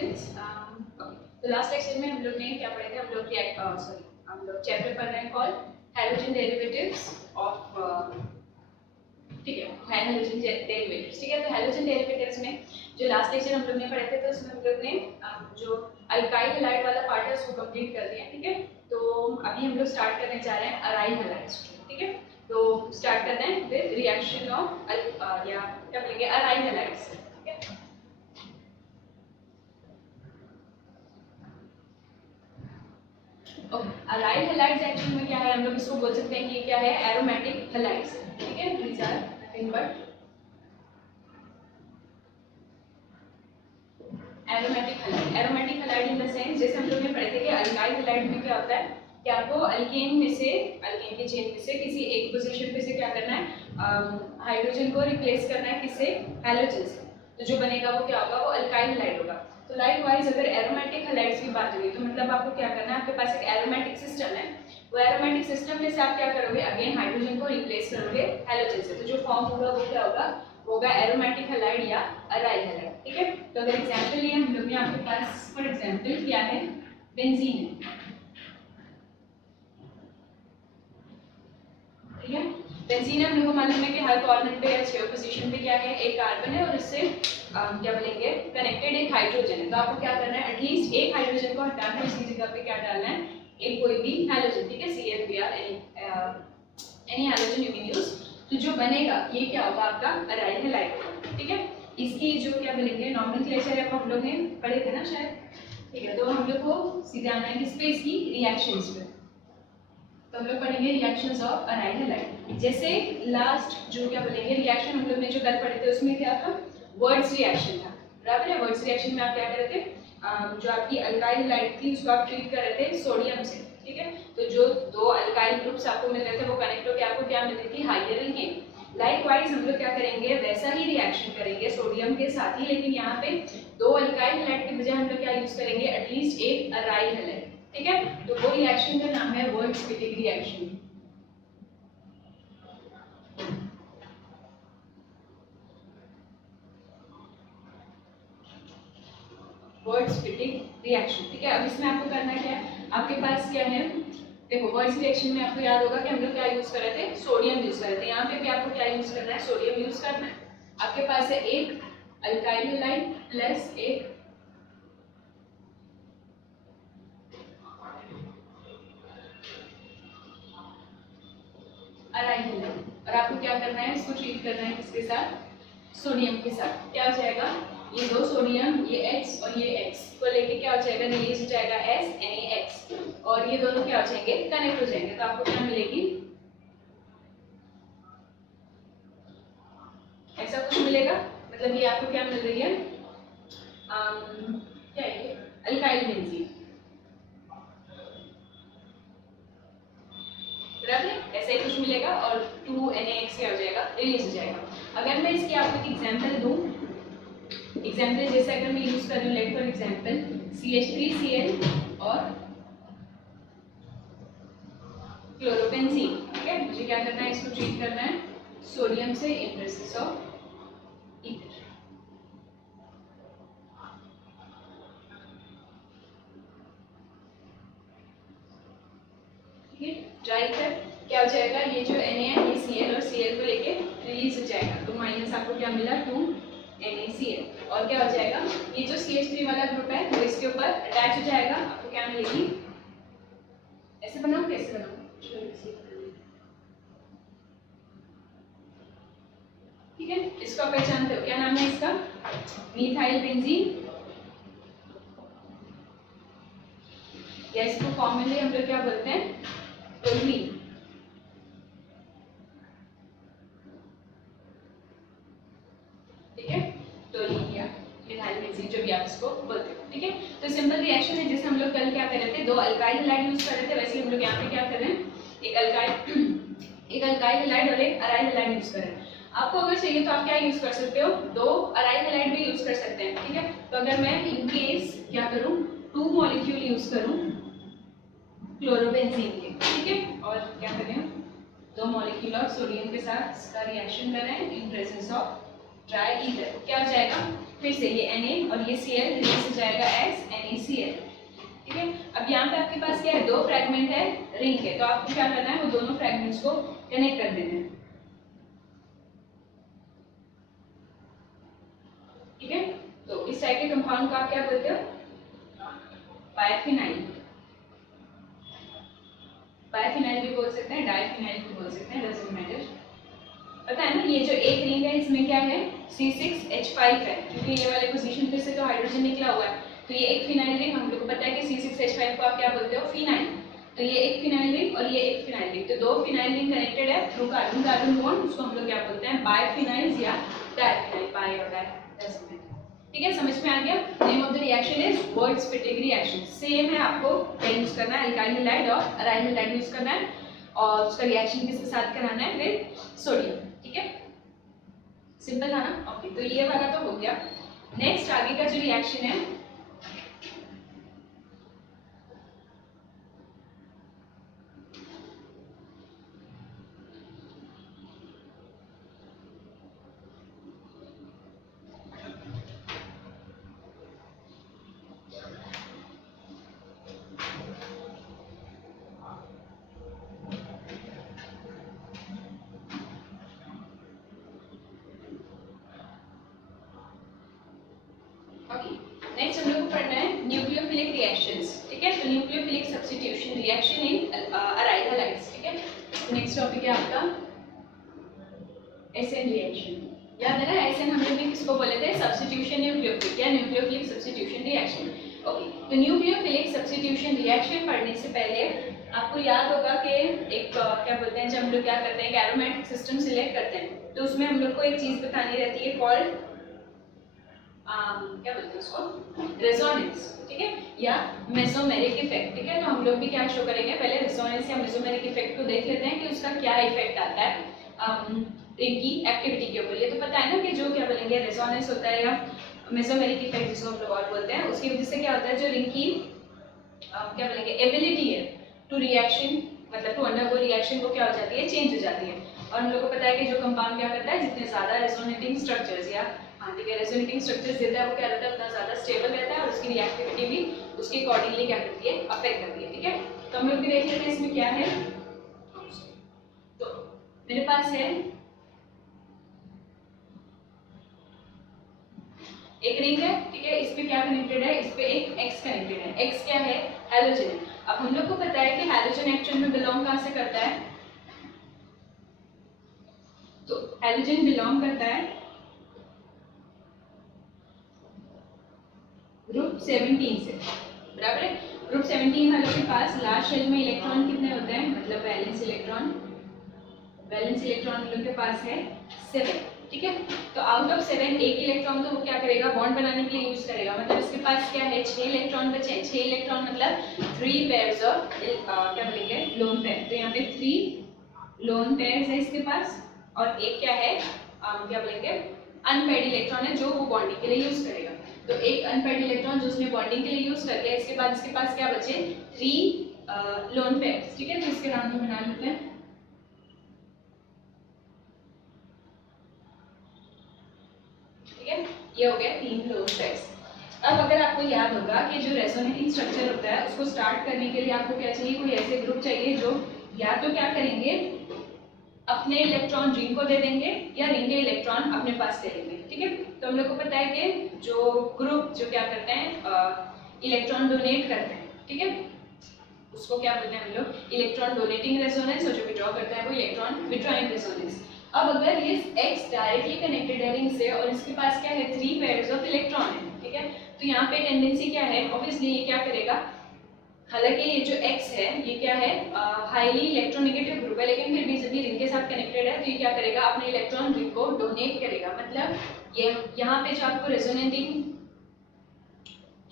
Students, तो last lecture में हम लोग ने क्या पढ़े थे? हम लोग चैप्टर पढ़ रहे हैं कॉल हाइड्रोजन डेरिवेटिव्स ऑफ, ठीक है, हाइड्रोजन डेरिवेटिव्स। ठीक है, तो हाइड्रोजन डेरिवेटिव्स में जो लास्ट लेक्चर हम लोग ने पढ़े थे तो उसमें हम लोग ने जो अल्काइल हैलाइड वाला पार्ट है उसको कंप्लीट कर दिया। ठीक है, तो अभी हम लोग स्टार्ट करने जा रहे हैं अराइल हैलाइड्स। ठीक है, तो स्टार्ट करते हैं विद रिएक्शन ऑफ या क्या बोलेंगे अराइल हैलाइड्स। ठीक है, अराइल हैलाइड्स एक्चुअली में क्या है, हम लोग इसको बोल सकते हैं कि ये क्या है, एरोमेटिक हैलाइड्स। ठीक है, these are nothing but aromatic halide. Aromatic halide in the sense, जैसे हम लोग ने पढ़े थे कि अल्काइल हैलाइड में क्या होता है कि आपको अल्केन में से, अल्केन के चेन में से किसी एक पोजीशन पे से क्या करना है, हाइड्रोजन को रिप्लेस करना है किससे, हैलोजन से। तो जो बनेगा वो क्या होगा, वो अल्काइल हैलाइड होगा। तो लाइकवाइज अगर एरोमेटिक हैलाइड्स की बात होगी तो मतलब आपको क्या करना है, आपके पास एक एरोमेटिक सिस्टम है, वो एरोमेटिक सिस्टम में से आप क्या करोगे, अगेन हाइड्रोजन को रिप्लेस करोगे हैलोजन से। तो जो फॉर्म होगा वो क्या होगा एरोमेटिक हैलाइड या अराइल हैलाइड। ठीक है, तो अगर एग्जांपल लिए हम लोग ने, आपके पास फॉर एग्जांपल क्या है, बेंजीन है। ठीक है, बेंजीन हम लोग को मालूम है कि हर कॉर्नर पे या छह पोजीशन पे क्या है, एक कार्बन है और इससे क्या बोलेंगे कनेक्टेड एक हाइड्रोजन है। तो आपको क्या करना है, एटलीस्ट एक हाइड्रोजन को हटाना है, उसकी जगह पे क्या डालना है, एक कोई भी हैलोजन। ठीक है, CF any halogen you can use. तो जो बनेगा ये क्या होगा, आपका अराइल हैलाइड। ठीक है, इसकी जो क्या बोलेंगे नॉमेनक्लेचर है वो हम लोग ने पढ़े थे ना शायद। ठीक है, तो हम लोग को सीधे आना है किस पे, इसकी रिएक्शंस पे। तो हम लोग पढ़ेंगे रिएक्शंस ऑफ अराइल हैलाइड। जैसे लास्ट जो क्या बोलेंगे रिएक्शन हम लोग ने जो कल पढ़े थे उसमें क्या था, वर्ड्स रिएक्शन था, बराबर है। वर्ड्स रिएक्शन में आप क्या कर रहे थे, जो आपकी अल्काइल हैलाइड थी उसको आप ट्रीट कर रहे थे सोडियम से। ठीक है, तो जो दो अल्काइल ग्रुप्स आपको मिल रहे थे वो कनेक्ट होकर आपको क्या मिल रही थी, हाइयर एल्केन। लाइकवाइज हम लोग क्या करेंगे, वैसा ही रिएक्शन करेंगे सोडियम के साथ ही, लेकिन यहाँ पे दो अल्काइल हैलाइड के बजाय हम लोग क्या यूज करेंगे, एटलीस्ट एक अराइल हैलाइड। ठीक है, तो वो रिएक्शन का नाम है वर्ड-स्प्लिटिंग रिएक्शन। Word-splitting reaction. ठीक है, अब इसमें आपको करना क्या है, आपके पास क्या है, देखो वर्ड्स रिएक्शन में आपको याद होगा कि हम लोग क्या यूज कर रहे थे, सोडियम यूज कर रहे थे। यहाँ पे भी आपको क्या यूज करना है, सोडियम यूज करना है। आपके पास है एक अल्काइल हैलाइड प्लस एक अराइल हैलाइड, और आपको क्या करना है, इसको ट्रीट करना है किसके साथ, सोडियम के साथ। क्या हो जाएगा, ये दो सोडियम, ये X और ये X को लेके क्या हो जाएगा, रिलीज हो जाएगा S NaX, और ये दोनों क्या हो जाएंगे, कनेक्ट हो जाएंगे। तो आपको क्या मिलेगी, ऐसा कुछ मिलेगा, मतलब ये आपको क्या मिल रही है, क्या है, अल्काइल बेंजीन। बराबर, ऐसे ही कुछ मिलेगा और 2NaX क्या हो जाएगा, रिलीज हो जाएगा। अगर मैं इसकी आपको एक एग्जांपल दूं, एग्जांपल जैसे अगर मैं यूज कर रही हूं, लेट फॉर एग्जांपल CH3Cl और क्लोरोबेंजीन। ठीक है, मुझे क्या करना है, इसको ट्रीट करना है सोडियम से इन प्रेजेंस ऑफ ईथर। ठीक है, ट्राई कर क्या हो जाएगा, ये जो Na है ये Cl और Cl को लेके रिलीज हो जाएगा, तो माइनस आपको क्या मिला 2NaCl, और क्या हो जाएगा, ये जो CH3 वाला ग्रुप है वो इसके ऊपर अटैच हो जाएगा। आपको क्या मिलेगी, ऐसे बनाओ, कैसे बनाओ, ठीक है, इसको आप पहचानते हो, क्या नाम है इसका, मिथाइल बेंजीन, या इसको कॉमनली हम लोग क्या बोलते हैं, टोल्यूइन। ठीक है, टोल्यूइन या मिथाइल बेंजीन जो भी आप इसको बोलते हो। ठीक है, तो सिंपल रिएक्शन है, जैसे हम लोग कल क्या कर रहे थे, दो अल्काइल हैलाइड यूज कर रहे थे, वैसे हम लोग यहाँ पे क्या कर रहे हैं, एक अल्काइल हैलाइड और एक अराइल हैलाइड यूज कर रहे हैं। आपको अगर चाहिए तो आप क्या यूज कर सकते हो, दो अराइल हैलाइड भी यूज कर सकते हैं। ठीक है, तो अगर मैं इन केस क्या करूं, 2 मॉलिक्यूल यूज करूं क्लोरोबेंजीन के। ठीक है, और क्या करें, 2 मॉलिक्यूल ऑफ सोडियम के साथ इसका रिएक्शन करें इन प्रेजेंस ऑफ ड्राई ईथर। क्या हो जाएगा, फिर से ये Na और ये Cl रिलीज हो जाएगा एज NaCl। ठीक है, अब यहाँ पे आपके पास क्या है, दो फ्रेगमेंट है रिंग के, तो आपको क्या करना है, वो दोनों फ्रेगमेंट्स को कनेक्ट कर देना है। ठीक है, तो इस टाइप के कंपाउंड को आप क्या बोलते हो, बायफिनाइल। बायफिनाइल भी बोल सकते हैं, डायफिनाइल भी बोल सकते हैं, डजंट मैटर। पता है ना, ये जो एक रिंग है इसमें क्या है, C6H5 है, क्योंकि ये वाले पोजीशन पे से तो हाइड्रोजन निकला हुआ है, तो ये एक फिनाइल रिंग, हम लोग को पता है कि C6H5 को आप क्या बोलते हो, फिनाइल। तो ये एक फिनाइल रिंग और ये एक फिनाइल रिंग, तो दो फिनाइल रिंग कनेक्टेड है थ्रू कार्बन कार्बन बॉन्ड, उसको हम लोग क्या बोलते हैं, बायफिनाइल्स या डायफिनाइल, बाय और डाय। ठीक है, समझ में आ गया। Name of the reaction is Wurtz Fittig reaction. Same है, आपको क्या यूज करना है, अल्काइल हैलाइड और अराइल हैलाइड यूज करना है, और उसका रिएक्शन किसके साथ कराना है, विद सोडियम। ठीक है, सिंपल था ना। ओके, तो ये वाला तो हो गया। नेक्स्ट आगे का जो रिएक्शन है, नेक्स्ट हम लोग को पढ़ना है न्यूक्लियोफिलिक रिएक्शंस। ठीक है, तो nucleophilic substitution reaction in aryl halides. ठीक है, नेक्स्ट टॉपिक है आपका एसएन रिएक्शन। याद है ना, एसएन हम लोग ने किसको बोले थे, सब्स्टिट्यूशन न्यूक्लियोफिलिक या न्यूक्लियोफिलिक सब्स्टिट्यूशन रिएक्शन। ओके, तो न्यूक्लियोफिलिक सब्स्टिट्यूशन रिएक्शन पढ़ने से पहले आपको याद होगा कि एक क्या बोलते हैं, जब हम लोग क्या करते हैं, एरोमेटिक सिस्टम सिलेक्ट करते हैं, तो उसमें हम लोग को एक चीज बतानी रहती है, कॉल्ड क्या बोलते हैं उसको, रेजोनेंस। ठीक है, या मेसोमेरिक इफेक्ट। ठीक है, तो हम लोग भी क्या शो करेंगे, पहले रेजोनेंस या मेसोमेरिक इफेक्ट को देख लेते हैं कि उसका क्या इफेक्ट आता है इनकी एक्टिविटी के ऊपर। ये तो पता है ना कि जो क्या बोलेंगे, रेजोनेंस होता है या मेसोमेरिक इफेक्ट जिसको हम लोग और बोलते हैं, उसकी वजह से क्या होता है, जो रिंग की क्या बोलेंगे एबिलिटी है टू रिएक्शन, मतलब टू अंडरगो रिएक्शन, वो क्या हो जाती है, चेंज हो जाती है। और हम लोग को पता है कि जो कंपाउंड क्या करता है, जितने ज्यादा रेजोनेटिंग स्ट्रक्चर्स या ठीक है रेजोनेटिंग स्ट्रक्चर्स देता है, वो क्या रहता है, उतना ज्यादा स्टेबल रहता है, और उसकी रिएक्टिविटी भी उसके अकॉर्डिंगली क्या करती है, अफेक्ट करती है। ठीक है, तो हम लोग भी देख लेते हैं इसमें क्या है। तो मेरे पास है एक रिंग है। ठीक है, इस पे क्या कनेक्टेड है, इस पे एक X कनेक्टेड है। X क्या है, हैलोजन। अब हम लोग को पता है कि हैलोजन एक्चुअल में बिलोंग कहां से करता है, तो हैलोजन बिलोंग करता है ग्रुप 17 से, बराबर है। ग्रुप 17 वालों के पास लास्ट शेल में इलेक्ट्रॉन कितने होते हैं, मतलब वैलेंस इलेक्ट्रॉन, वैलेंस इलेक्ट्रॉन हम लोग के पास है 7। ठीक है, तो आउट ऑफ 7 एक इलेक्ट्रॉन तो वो क्या करेगा, बॉन्ड बनाने के लिए यूज करेगा, मतलब इसके पास क्या है, 6 इलेक्ट्रॉन बचे हैं। 6 इलेक्ट्रॉन मतलब 3 पेयर्स ऑफ क्या बोलेंगे, लोन पेयर। तो यहाँ पे 3 लोन पेयर्स है इसके पास, और एक क्या है क्या बोलेंगे, अनपेयर्ड इलेक्ट्रॉन है, जो वो बॉन्डिंग के लिए यूज करेगा। तो एक अनपेयर्ड इलेक्ट्रॉन जो उसने बॉन्डिंग के लिए यूज कर लिया, इसके बाद इसके पास क्या बचे, 3 लोन पेयर्स। ठीक है, तो इसके नाम हम बना लेते हैं। ये हो गया 3 लोन पेयर्स। अब अगर आपको याद होगा कि जो रेजोनेटिंग स्ट्रक्चर होता है, उसको स्टार्ट करने के लिए आपको क्या चाहिए, कोई ऐसे ग्रुप चाहिए जो या तो क्या करेंगे, अपने इलेक्ट्रॉन रिंग को दे देंगे, या रिंग के इलेक्ट्रॉन अपने पास ले लेंगे। ठीक है, तो हम लोग को पता है कि जो ग्रुप जो क्या करते हैं, इलेक्ट्रॉन डोनेट करते हैं। ठीक है, उसको क्या बोलते हैं हम लोग, इलेक्ट्रॉन डोनेटिंग रेजोनेंस, और जो विड्रॉ करता है वो इलेक्ट्रॉन विड्रॉइंग रेजोनेंस। अब अगर ये X डायरेक्टली कनेक्टेड है रिंग से, और इसके पास क्या है, 3 पेयर्स ऑफ इलेक्ट्रॉन है। ठीक है, तो यहाँ पे टेंडेंसी क्या है, ऑब्वियसली ये क्या करेगा, हालांकि ये जो X है ये क्या है, हाईली इलेक्ट्रोनेगेटिव ग्रुप है, लेकिन फिर भी जब ये रिंग के साथ कनेक्टेड है, तो ये क्या करेगा, अपने इलेक्ट्रॉन रिंग को डोनेट करेगा। मतलब ये यहाँ पे जो आपको रेजोनेटिंग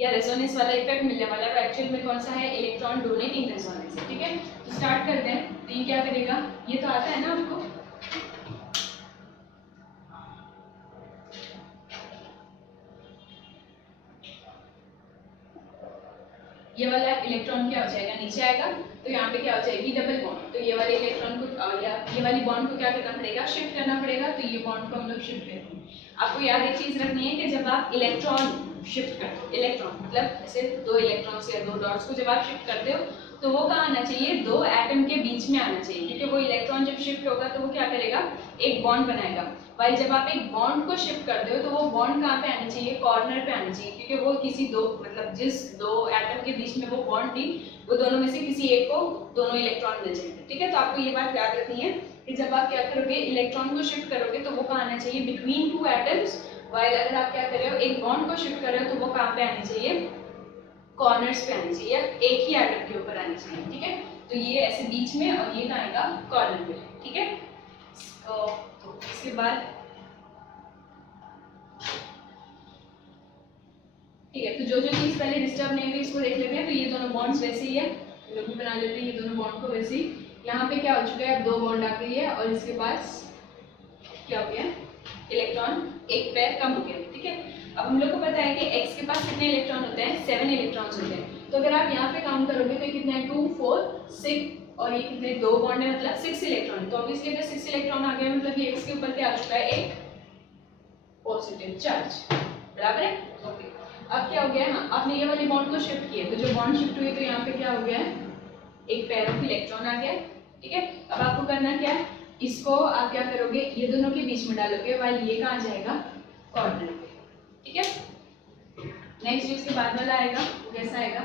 या रेजोनेंस वाला इफेक्ट मिलने वाला है, वो एक्चुअल में कौन सा है, इलेक्ट्रॉन डोनेटिंग रेजोनेंस है। ठीक है, तो स्टार्ट करते हैं। तो ये क्या करेगा, ये तो आता है ना आपको, ये वाला इलेक्ट्रॉन क्या हो जाएगा, नीचे आएगा, तो यहाँ पे क्या हो जाएगी, डबल बॉन्ड। तो ये वाले इलेक्ट्रॉन को या ये वाली बॉन्ड को क्या करना पड़ेगा, शिफ्ट करना पड़ेगा। तो ये बॉन्ड को हम लोग शिफ्ट करते हैं। आपको याद एक चीज रखनी है कि जब आप इलेक्ट्रॉन शिफ्ट करते हो, इलेक्ट्रॉन मतलब ऐसे दो इलेक्ट्रॉन्स या दो डॉट्स को जब आप शिफ्ट करते हो तो वो कहाँ आना चाहिए, दो एटम के बीच में आना चाहिए, क्योंकि वो इलेक्ट्रॉन जब शिफ्ट होगा तो वो क्या करेगा, एक बॉन्ड बनाएगा। भाई जब आप एक बॉन्ड को शिफ्ट करते हो तो वो बॉन्ड कहाँ पे आना चाहिए, कॉर्नर पे आना चाहिए, क्योंकि वो किसी दो मतलब जिस दो एटम के बीच में वो बॉन्ड थी वो दोनों में से किसी एक को दोनों इलेक्ट्रॉन मिल जाएंगे। ठीक है, तो आपको ये बात याद रखनी है कि जब आप क्या करोगे, इलेक्ट्रॉन को शिफ्ट करोगे तो वो कहाँ आना चाहिए, बिटवीन टू एटम्स। वाइल अगर आप क्या कर रहे हो, एक बॉन्ड को शिफ्ट कर रहे हो तो वो कहाँ पे आनी चाहिए, कॉर्नर्स पे आनी चाहिए, एक ही एटम के ऊपर आनी चाहिए। ठीक है, तो ये ऐसे बीच में और ये कहाँ आएगा, कॉर्नर पे। ठीक है, तो इसके बाद ठीक है, तो जो जो चीज पहले डिस्टर्ब नहीं हुई इसको देख लेते हैं। तो ये दोनों बॉन्ड्स वैसे ही है, लोग भी बना लेते हैं ये दोनों बॉन्ड को वैसे ही। यहाँ पे क्या हो चुका है, दो बॉन्ड आ गई है और इसके पास क्या हो गया, इलेक्ट्रॉन एक पेयर कम हो गया। ठीक है, अब हम लोग को पता है कि x के पास कितने इलेक्ट्रॉन होते हैं, 7 इलेक्ट्रॉन्स होते हैं। तो अगर आप यहाँ पे काउंट करोगे तो कितने हैं, 2 4 6 और ये कितने, दो बॉन्ड है मतलब 6 इलेक्ट्रॉन। तो ऑब्वियसली अगर 6 इलेक्ट्रॉन आ गए मतलब ये x के ऊपर क्या आ चुका है, एक पॉजिटिव चार्ज। बराबर है, ओके। अब क्या हो गया, हाँ आपने ये वाली बॉन्ड को शिफ्ट किया, तो जो बॉन्ड शिफ्ट हुई तो यहाँ पे क्या हो गया है, एक पेयर ऑफ इलेक्ट्रॉन आ गया। ठीक है, अब आपको करना क्या है, इसको आप क्या करोगे, ये दोनों के बीच में डालोगे, वाइल ये कहाँ जाएगा, कॉर्नर पे। ठीक है, नेक्स्ट जो इसके बाद वाला आएगा वो कैसा आएगा,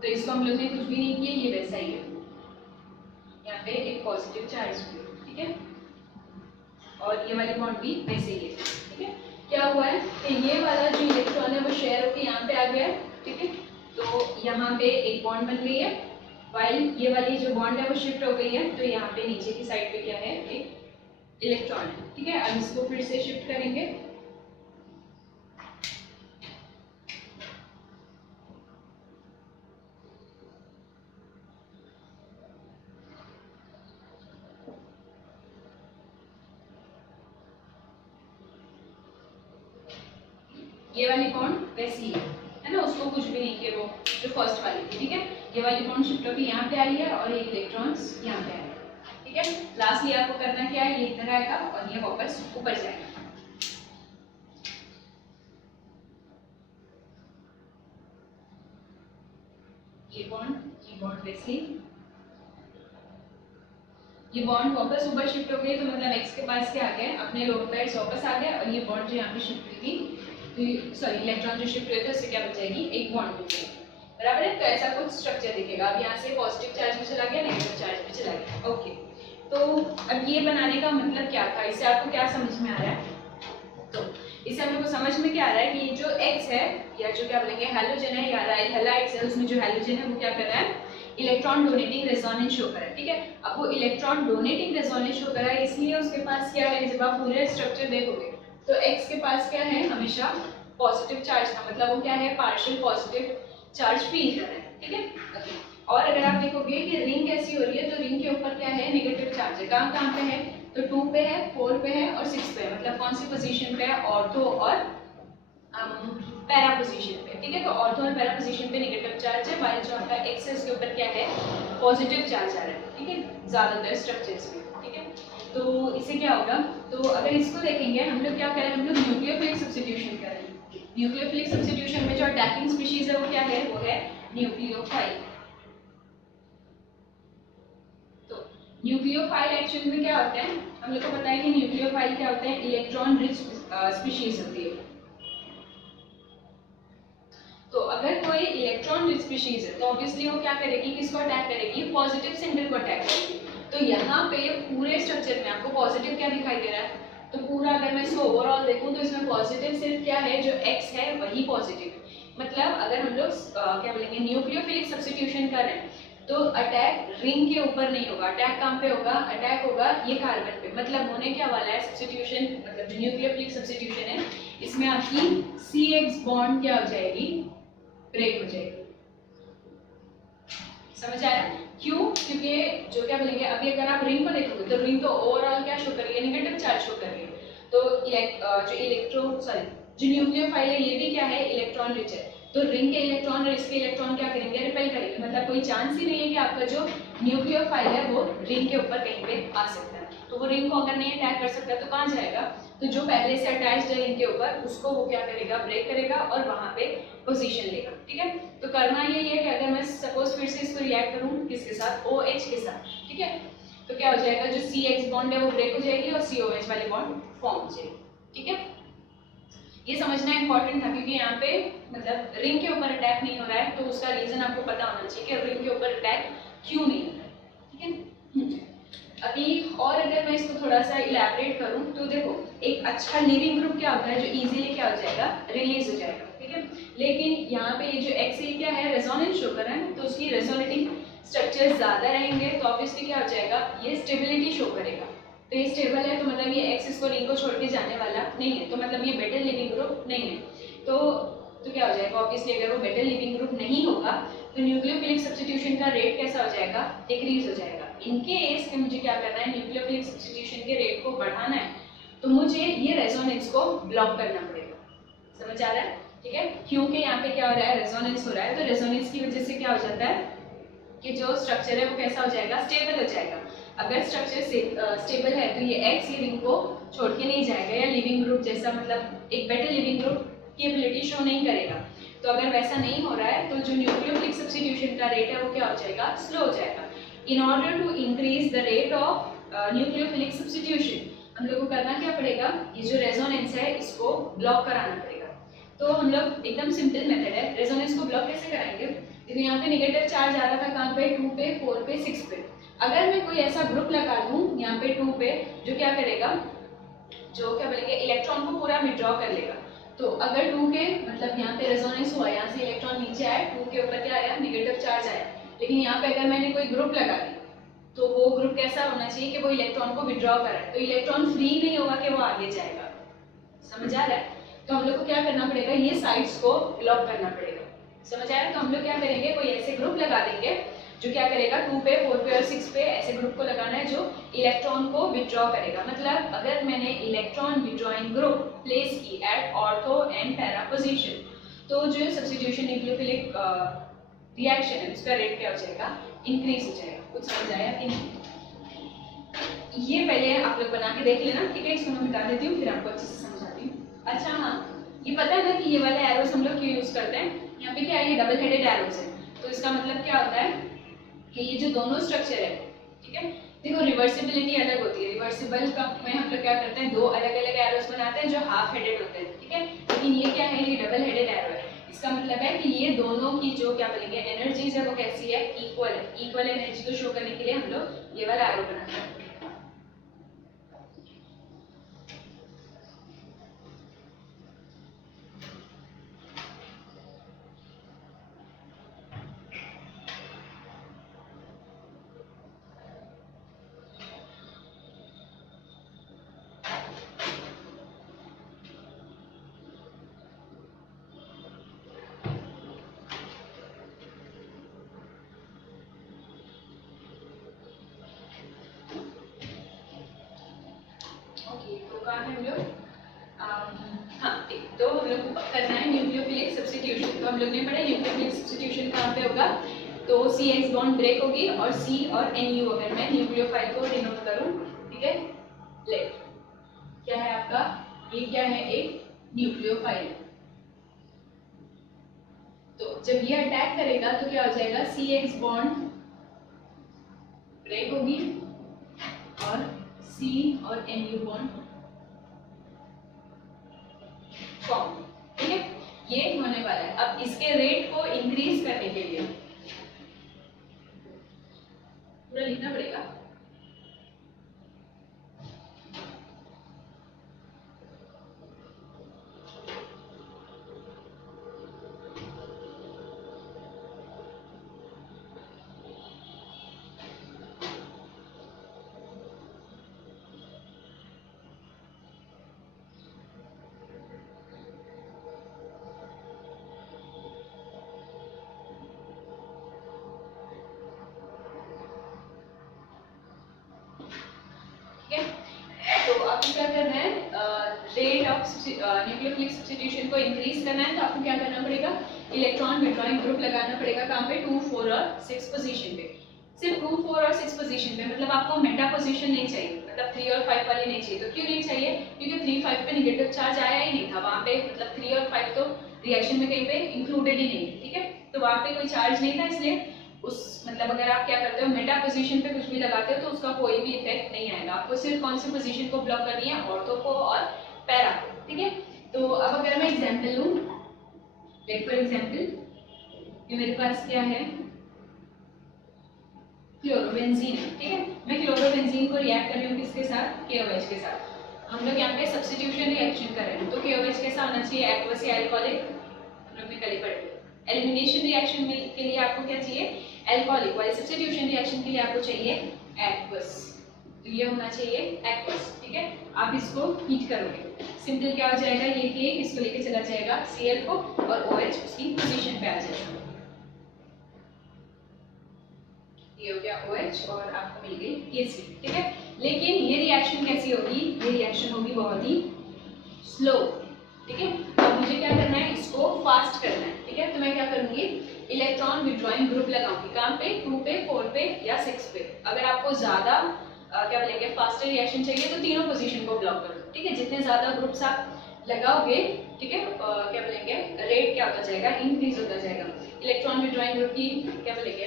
तो इसको हम लोग ने कुछ भी नहीं किया, ये वैसा ही है, यहाँ पे एक पॉजिटिव चार्ज। ठीक है, और ये वाली बॉन्ड भी वैसे ही है। ठीक है, क्या हुआ है कि ये वाला जो इलेक्ट्रॉन है वो शेयर होकर यहाँ पे आ गया है। ठीक है, तो यहाँ पे एक बॉन्ड बन गई है, वाइल ये वाली जो बॉन्ड है वो शिफ्ट हो गई है, तो यहाँ पे नीचे की साइड पे क्या है, एक इलेक्ट्रॉन है। ठीक है, अब इसको फिर से शिफ्ट करेंगे, ये वाली बॉन्ड वैसी है ना, उसको कुछ भी नहीं किया, वो जो फर्स्ट वाली थी। ठीक है, ये वाली बॉन्ड शिफ्ट होकर यहाँ पे आई है और ये इलेक्ट्रॉन्स यहाँ पे आए। ठीक है, लास्टली आपको करना क्या है, ये इधर आएगा और ये वापस ऊपर जाएगा। ये बॉन्ड वैसे, ये बॉन्ड वापस ऊपर शिफ्ट हो गई, तो मतलब x के पास क्या आ गया, अपने लोअर पैड्स वापस आ गया, और ये बॉन्ड जो यहाँ पे शिफ्ट हुई थी, तो सॉरी इलेक्ट्रॉन जो शिफ्ट हुए थे उससे क्या बचेगी, एक बॉन्ड बचेगी। बराबर है, तो ऐसा कुछ स्ट्रक्चर दिखेगा। अब यहाँ से पॉजिटिव चार्ज भी चला गया, नेगेटिव चार्ज भी चला गया। ओके, तो अब ये बनाने का मतलब क्या था, इससे आपको क्या समझ में आ रहा है, तो इससे हम लोग को समझ में क्या आ रहा है कि ये जो x है या जो क्या बोलेंगे हैलोजन है या हैलाइड्स है, उसमें जो हैलोजन है वो क्या कर रहा है, इलेक्ट्रॉन डोनेटिंग रेजोनेंस शो कर रहा है। ठीक है, अब वो इलेक्ट्रॉन डोनेटिंग रेजोनेंस शो कर रहा है, इसलिए उसके पास क्या है, जब आप पूरे स्ट्रक्चर देखोगे तो x के पास क्या है, हमेशा पॉजिटिव चार्ज का मतलब वो क्या है, पार्शियल पॉजिटिव चार्ज फील कर रहा है। ठीक है, और अगर आप देखोगे कि रिंग कैसी हो रही है, तो रिंग के ऊपर क्या है, नेगेटिव चार्ज है। कहाँ कहाँ पे है, तो 2 पे है, 4 पे है और 6 पे है, मतलब कौन सी पोजीशन पे है, ऑर्थो और पैरा पोजीशन पे। ठीक है, तो ऑर्थो और पैरा पोजीशन पे नेगेटिव चार्ज है, वाइल जो आपका x है उसके ऊपर क्या है, पॉजिटिव चार्ज आ रहा है। ठीक है, ज्यादातर स्ट्रक्चर्स में। ठीक है, तो इससे क्या होगा, तो अगर इसको देखेंगे हम लोग क्या करें, हम लोग न्यूक्लियोफिलिक सब्स्टिट्यूशन करें। न्यूक्लियोफिलिक सब्स्टिट्यूशन में जो अटैकिंग स्पीशीज है वो क्या है, वो है न्यूक्लियोफाइल। तो न्यूक्लियोफाइल एक्चुअली में क्या होता है, हम लोग को पता है कि न्यूक्लियोफाइल क्या होता है, इलेक्ट्रॉन रिच स्पीशीज होती है। तो अगर कोई इलेक्ट्रॉन रिच स्पीशीज है तो ऑब्वियसली वो क्या करेगी, किसको अटैक करेगी, पॉजिटिव सेंटर को अटैक करेगी। तो यहाँ पे पूरे स्ट्रक्चर में आपको पॉजिटिव क्या दिखाई दे रहा है, तो पूरा अगर मैं इसको ओवरऑल देखूं तो इसमें पॉजिटिव सिर्फ क्या है, जो x है वही पॉजिटिव है। मतलब अगर हम लोग क्या बोलेंगे न्यूक्लियोफिलिक सब्स्टिट्यूशन कर रहे हैं तो अटैक रिंग के ऊपर नहीं होगा, अटैक कहाँ पे होगा, अटैक होगा ये कार्बन पे। मतलब होने क्या वाला है, सब्स्टिट्यूशन मतलब जो न्यूक्लियोफिलिक सब्स्टिट्यूशन है इसमें आपकी CX बॉन्ड क्या हो जाएगी, ब्रेक हो जाएगी। समझ आया, क्यों, क्योंकि जो क्या बोलेंगे, अभी अगर आप रिंग को देखोगे तो रिंग तो ओवरऑल क्या शो कर रही है, नेगेटिव चार्ज शो कर रही है। तो जो न्यूक्लियोफाइल है ये भी क्या है, इलेक्ट्रॉन रिच है। तो रिंग के इलेक्ट्रॉन और इसके इलेक्ट्रॉन क्या करेंगे, रिपेल करेंगे, मतलब कोई चांस ही नहीं है कि आपका जो न्यूक्लियोफाइल है वो रिंग के ऊपर कहीं पे आ सकता है। तो वो रिंग को अगर नहीं अटैक कर सकता तो कहाँ जाएगा, तो जो पहले से अटैच्ड है रिंग के ऊपर उसको वो क्या करेगा, ब्रेक करेगा और वहां पे पोजीशन लेगा। ठीक है, तो करना यही है कि अगर मैं सपोज फिर से इसको रिएक्ट करूं किसके साथ, OH के साथ, ठीक है, तो क्या हो जाएगा, जो CH बॉन्ड है वो ब्रेक हो जाएगी और COH वाली बॉन्ड फॉर्म हो जाएगी। ठीक है, ये समझना इंपॉर्टेंट था क्योंकि यहाँ पे मतलब रिंग के ऊपर अटैक नहीं हो रहा है, तो उसका रीजन आपको पता होना चाहिए कि रिंग के ऊपर अटैक क्यों नहीं हो रहा है। ठीक है, अभी और अगर मैं इसको थोड़ा सा इलैबोरेट करूं तो देखो, एक अच्छा लिविंग ग्रुप क्या होता है, जो इजीली क्या हो जाएगा, रिलीज हो जाएगा। ठीक है, लेकिन यहाँ पे ये जो एक्सिल क्या है, रेजोनेंस शो कर रहा है, तो उसकी रेजोनेटिंग स्ट्रक्चर ज्यादा रहेंगे तो ऑब्वियसली क्या हो जाएगा, ये स्टेबिलिटी शो करेगा। तो ये स्टेबल है तो मतलब ये एक्स इसको रिंग को छोड़ के जाने वाला नहीं है, तो मतलब ये बेटर लिविंग ग्रुप नहीं है। तो क्या हो जाएगा, ऑब्वियसली अगर वो बेटर लिविंग ग्रुप नहीं होगा तो न्यूक्लियोफिलिक सब्स्टिट्यूशन का रेट कैसा हो जाएगा, डिक्रीज हो जाएगा। इनकेस कि मुझे क्या करना है, न्यूक्लियोफिलिक सब्स्टिट्यूशन के रेट को बढ़ाना है तो मुझे ये रेजोनेंस को ब्लॉक करना पड़ेगा। समझ आ रहा है? ठीक है, क्योंकि यहाँ पे क्या हो रहा है, रेजोनेंस हो रहा है, तो रेजोनेंस की वजह से क्या हो जाता है कि जो स्ट्रक्चर है वो कैसा हो जाएगा, स्टेबल हो जाएगा। अगर स्ट्रक्चर स्टेबल है तो ये एक्स ये रिंग को छोड़ के नहीं जाएगा, या लिविंग ग्रुप जैसा मतलब एक बेटर लिविंग ग्रुप की एबिलिटी शो नहीं करेगा। तो अगर वैसा नहीं हो रहा है तो जो न्यूक्लियोफिलिक सब्स्टिट्यूशन का रेट है वो क्या हो जाएगा, स्लो हो जाएगा। In order to increase the rate of nucleophilic substitution हम लोग को करना क्या पड़ेगा, ये जो रेजोनेंस है इसको ब्लॉक कराना पड़ेगा। तो हम लोग एकदम सिंपल मेथड है, रेजोनेंस को ब्लॉक कैसे कराएंगे, देखो यहाँ पे नेगेटिव चार्ज आ रहा था कहाँ पे, 2 पे, 4 पे, 6 पे। अगर मैं कोई ऐसा ग्रुप लगा दूं यहाँ पे 2 पे, जो क्या करेगा, जो क्या बोलेंगे, इलेक्ट्रॉन को पूरा विड्रॉ कर लेगा। तो अगर 2 के मतलब यहाँ पे रेजोनेंस हुआ, यहाँ से इलेक्ट्रॉन नीचे आया, 2 के ऊपर क्या आया, नेगेटिव चार्ज आया, लेकिन यहाँ पे अगर मैंने कोई ग्रुप लगा दी तो वो ग्रुप कैसा होना चाहिए कि वो इलेक्ट्रॉन को विड्रॉ करे, तो इलेक्ट्रॉन फ्री नहीं होगा कि वो आगे जाएगा। समझ आ रहा है? तो हम लोग को क्या करना पड़ेगा, ये साइड्स को ब्लॉक करना पड़ेगा। समझ आया? तो हम लोग क्या करेंगे, कोई ऐसे ग्रुप लगा देंगे जो क्या करेगा, 2 पे, 4 पे और 6 पे ऐसे ग्रुप को लगाना है जो इलेक्ट्रॉन को विड्रॉ करेगा। मतलब अगर मैंने इलेक्ट्रॉन विड्रॉइंग ग्रुप प्लेस की at ortho and para position, तो जो सब्स्टिट्यूशन न्यूक्लियोफिलिक रिएक्शन है उसका रेट क्या हो जाएगा, इंक्रीज हो जाएगा। कुछ समझ आया कि नहीं? ये पहले आप लोग बना के देख लेना, ठीक है, इसको मैं मिटा देती हूँ फिर आपको अच्छे से समझाती हूँ। अच्छा हाँ, ये पता है ना कि ये वाले एरोस हम लोग क्यों यूज करते हैं, यहाँ पे क्या है, ये डबल हेडेड एरोस है, तो इसका मतलब क्या होता है कि ये जो दोनों स्ट्रक्चर है, ठीक है, देखो रिवर्सिबिलिटी अलग होती है, रिवर्सिबल का में हम लोग क्या करते हैं, 2 अलग अलग एरोस बनाते हैं जो हाफ हेडेड होते हैं, ठीक है, लेकिन ये क्या है, ये डबल हेडेड एरो है। इसका मतलब है कि ये दोनों की जो क्या बोलेंगे एनर्जीज है वो कैसी है, इक्वल है। इक्वल एनर्जी को शो करने के लिए हम लोग ये वाला एरो बनाते हैं। तो कहाँ है हम लोग, हाँ ठीक, तो हम लोग को करना है न्यूक्लियोफिलिक सब्स्टिट्यूशन। तो हम लोग ने पढ़ा न्यूक्लियोफिलिक सब्स्टिट्यूशन कहाँ पे होगा, तो CX बॉन्ड ब्रेक होगी और C और NU अगर मैं न्यूक्लियोफाइल को डिनोट करूँ, ठीक है, लेट क्या है आपका, ये क्या है, एक न्यूक्लियोफाइल। तो जब ये अटैक करेगा तो क्या हो जाएगा, CX बॉन्ड ब्रेक होगी और C और NU बॉन्ड फॉर्म, ठीक है, ये होने वाला है। अब इसके रेट को इंक्रीज करने के लिए पूरा लिखना पड़ेगा। तो आपको क्या करना है, रेट ऑफ न्यूक्लियोफिलिक सब्स्टिट्यूशन को इंक्रीज करना है तो आपको क्या करना पड़ेगा, इलेक्ट्रॉन विड्रॉइंग ग्रुप लगाना पड़ेगा। कहाँ पे, 2, 4 और 6 पोजीशन पे। सिर्फ 2, 4 और 6 पोजीशन पे, मतलब आपको मेटा पोजीशन नहीं चाहिए, मतलब 3 और 5 वाली नहीं चाहिए। तो क्यों नहीं चाहिए, क्योंकि 3, 5 पे नेगेटिव चार्ज आया ही नहीं था वहाँ पे, मतलब 3 और 5 तो रिएक्शन में कहीं पे इंक्लूडेड ही नहीं, ठीक है। तो वहाँ पे कोई चार्ज नहीं था, इसलिए उस मतलब अगर आप क्या करते हो मेटा पोजीशन पे कुछ भी लगाते हो तो उसका कोई भी इफेक्ट नहीं आएगा। आपको सिर्फ कौन सी पोजीशन को ब्लॉक करनी है, ऑर्थो को और पैरा को, ठीक है। तो अब अगर मैं एग्जांपल लूं, लाइक फॉर एग्जांपल ये मेरे पास क्या है, क्लोरोबेंजीन, ठीक है। मैं क्लोरोबेंजीन को रिएक्ट कर रही हूँ किसके साथ, KOH के साथ। हम लोग यहाँ पे सब्स्टिट्यूशन रिएक्शन कर रहे हैं, तो KOH कैसा होना चाहिए, एक्वस या अल्कोहलिक, हम लोग ने कल ही पढ़ लिया। एलिमिनेशन रिएक्शन के लिए आपको क्या चाहिए, अल्कोहलिक, वाली सब्स्टिट्यूशन रिएक्शन के लिए आपको चाहिए एक्वस, तो ये होना चाहिए एक्वस, ठीक है। आप इसको हीट करोगे, सिंपल क्या हो जाएगा, ये कि इसको लेके चला जाएगा Cl को और OH उसकी पोजीशन पे आ जाएगा, ये हो गया OH और आपको मिल गई Kc, ठीक है। लेकिन ये रिएक्शन कैसी होगी, ये रिएक्शन होगी बहुत ही स्लो, ठीक है। अब मुझे क्या करना है, इसको फास्ट करना है, ठीक है। तो मैं क्या करूंगी, इलेक्ट्रॉन विड्रॉइंग ग्रुप लगाऊंगी, कहाँ पे, 2 पे, 4 पे या 6 पे। अगर आपको ज्यादा क्या बोलेंगे फास्टर रिएक्शन चाहिए तो तीनों पोजीशन को ब्लॉक कर दो, ठीक है। जितने ज्यादा ग्रुप्स आप लगाओगे, ठीक है, क्या बोलेंगे रेट क्या होता जाएगा, इंक्रीज होता जाएगा। इलेक्ट्रॉन विड्रॉइंग ग्रुप की क्या बोलेंगे,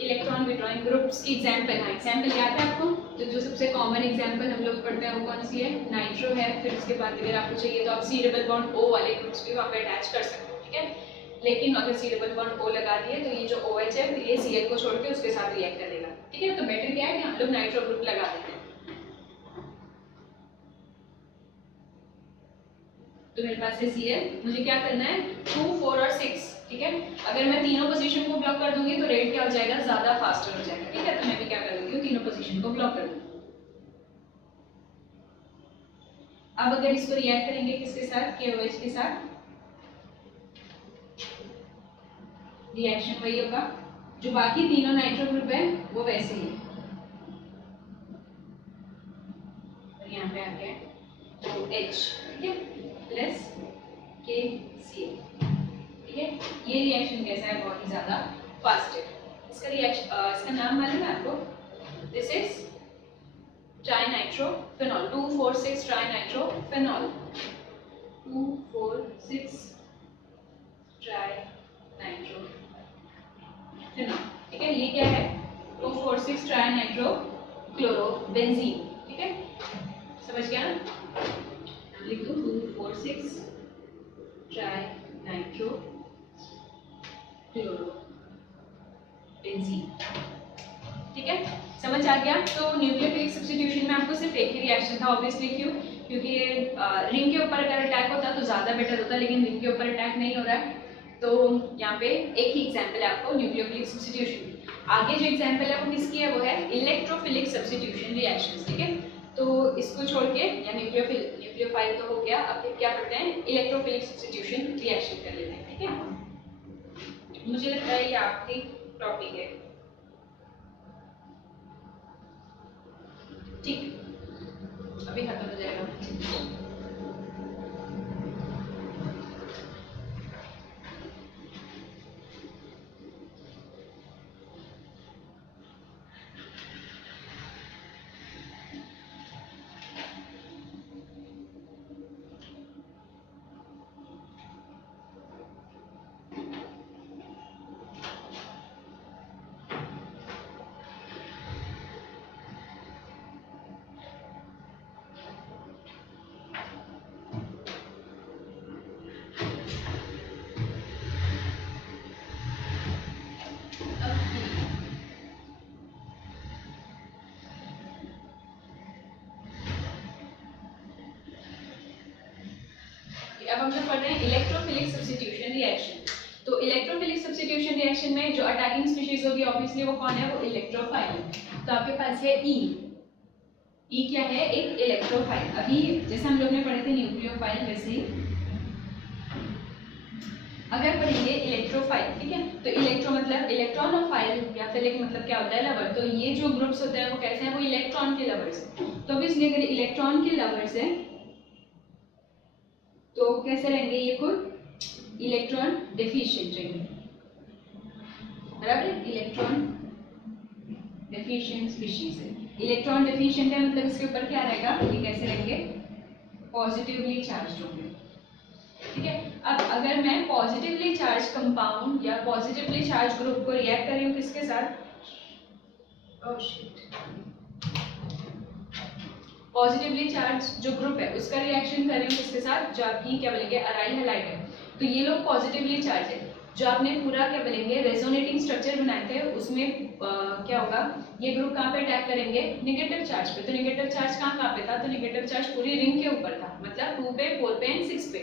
इलेक्ट्रॉन विड्रॉइंग ग्रुप्स की एग्जांपल, हाँ एग्जांपल याद है आपको, तो जो सबसे कॉमन एग्जांपल हम लोग पढ़ते हैं वो कौन सी है, नाइट्रो है। फिर उसके बाद अगर आपको चाहिए तो आप C डबल बॉन्ड O वाले ग्रुप्स भी वहाँ पे अटैच कर सकते हो, ठीक है। लेकिन अगर C डबल बॉन्ड O लगा दिए तो ये जो OH है फिर ये Cl को छोड़ के उसके साथ रिएक्ट कर देगा, ठीक है। तो बेटर क्या है कि हम लोग नाइट्रो ग्रुप लगा देते हैं। तो मेरे पास है Cl, मुझे क्या करना है 2, 4 और 6, ठीक है। अगर मैं तीनों पोजीशन को ब्लॉक कर दूंगी तो रेट क्या हो जाएगा, ज्यादा फास्टर हो जाएगा, ठीक है। तो मैं भी क्या कर देती हूँ, तीनों पोजीशन को ब्लॉक कर दूंगी। अब अगर इसको रिएक्ट करेंगे किसके साथ, KOH के साथ, रिएक्शन वही होगा, जो बाकी तीनों नाइट्रो ग्रुप है वो वैसे ही है। और यहाँ पे आ गया OH, ठीक है, प्लस KCl, ठीक है। ये रिएक्शन कैसा है, बहुत ही ज्यादा फास्ट है। इसका रिएक्शन इसका नाम मालूम है आपको, दिस इज ट्राइनाइट्रोफेनॉल, 2,4,6 ट्राइनाइट्रोफेनॉल, 2,4,6 ट्राइनाइट्रोफेनॉल, ठीक है। ये क्या है, 2,4,6 ट्राइनाइट्रोक्लोरोबेंजीन, ठीक है, समझ गया ना। लिख दो 2,4,6 ट्राइनाइट्रो क्लोरोबेंजीन, ठीक है, समझ आ गया। तो न्यूक्लियोफिलिक सब्स्टिट्यूशन में आपको सिर्फ एक ही रिएक्शन था, ऑब्वियसली क्यों, क्योंकि रिंग के ऊपर अगर अटैक होता तो ज्यादा बेटर होता, लेकिन रिंग के ऊपर अटैक नहीं हो रहा है, तो यहाँ पे एक ही एग्जांपल है आपको न्यूक्लियोफिलिक सब्स्टिट्यूशन की। आगे जो एग्जांपल है वो किसकी है, वो है इलेक्ट्रोफिलिक सब्स्टिट्यूशन रिएक्शंस, ठीक है। तो इसको छोड़ के, या न्यूक्लियोफाइल तो हो गया, अब फिर क्या करते हैं, इलेक्ट्रोफिलिक सब्स्टिट्यूशन रिएक्शन कर लेते हैं, ठीक है। मुझे लगता है ये आखिरी टॉपिक है, ठीक, अभी खत्म हो जाएगा। अब हम लोग पढ़ रहे हैं इलेक्ट्रोफिलिक सब्स्टिट्यूशन रिएक्शन। तो इलेक्ट्रोफिलिक सब्स्टिट्यूशन रिएक्शन में जो अटैकिंग स्पीशीज होगी ऑब्वियसली वो कौन है, वो इलेक्ट्रोफाइल है। तो आपके पास है ई क्या है, एक इलेक्ट्रोफाइल। अभी जैसे हम लोग ने पढ़े थे न्यूक्लियोफाइल, वैसे ही अगर पढ़ेंगे इलेक्ट्रोफाइल, ठीक है। तो इलेक्ट्रो मतलब इलेक्ट्रॉन और फाइल या फिर एक मतलब क्या होता है, लवर। तो ये जो ग्रुप्स होते हैं वो कैसे हैं, वो इलेक्ट्रॉन के लवर्स हैं। तो तो अब इसलिए अगर इलेक्ट्रॉन के लवर्स हैं तो कैसे रहेंगे ये खुद इलेक्ट्रॉन डेफिशिएंट रहेंगे, बराबर। इलेक्ट्रॉन डेफिशिएंट स्पीशीज है, इलेक्ट्रॉन डेफिशिएंट है मतलब इसके ऊपर क्या रहेगा, ये कैसे रहेंगे, पॉजिटिवली चार्ज होंगे, ठीक है। अब अगर मैं पॉजिटिवली चार्ज कंपाउंड या पॉजिटिवली चार्ज ग्रुप को रिएक्ट कर रही हूँ किसके साथ, पॉजिटिवली चार्ज जो ग्रुप है उसका रिएक्शन कर रही हूँ किसके साथ, जो आपकी क्या बोलेंगे अराइल हैलाइड है, तो ये लोग पॉजिटिवली चार्ज है। जो आपने पूरा क्या बोलेंगे रेजोनेटिंग स्ट्रक्चर बनाए थे उसमें क्या होगा, ये ग्रुप कहाँ पे अटैक करेंगे, नेगेटिव चार्ज पे। तो नेगेटिव चार्ज कहाँ पे था, तो नेगेटिव चार्ज पूरी रिंग के ऊपर था, मतलब 2 पे 4 पे एंड 6 पे।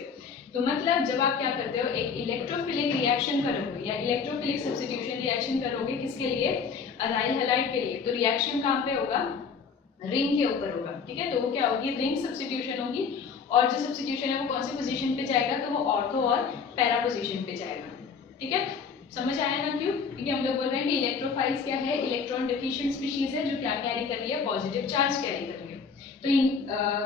तो मतलब जब आप क्या करते हो एक इलेक्ट्रोफिलिक रिएक्शन करोगे या इलेक्ट्रोफिलिक सब्स्टिट्यूशन रिएक्शन करोगे किसके लिए, अराइल हैलाइड के लिए, तो रिएक्शन कहाँ पे होगा, रिंग के ऊपर होगा, ठीक है। तो वो क्या होगी, रिंग सब्स्टिट्यूशन होगी, और जो सब्स्टिट्यूशन है वो कौन सी पोजीशन पे जाएगा, तो वो ऑर्थो और पैरा पोजीशन पे जाएगा, ठीक है। समझ आया ना क्यों, क्योंकि हम लोग बोल रहे हैं कि इलेक्ट्रोफाइल्स क्या है, इलेक्ट्रॉन डेफिशिएंट स्पीशीज है जो क्या कैरी कर रही है, पॉजिटिव चार्ज कैरी कर रही है।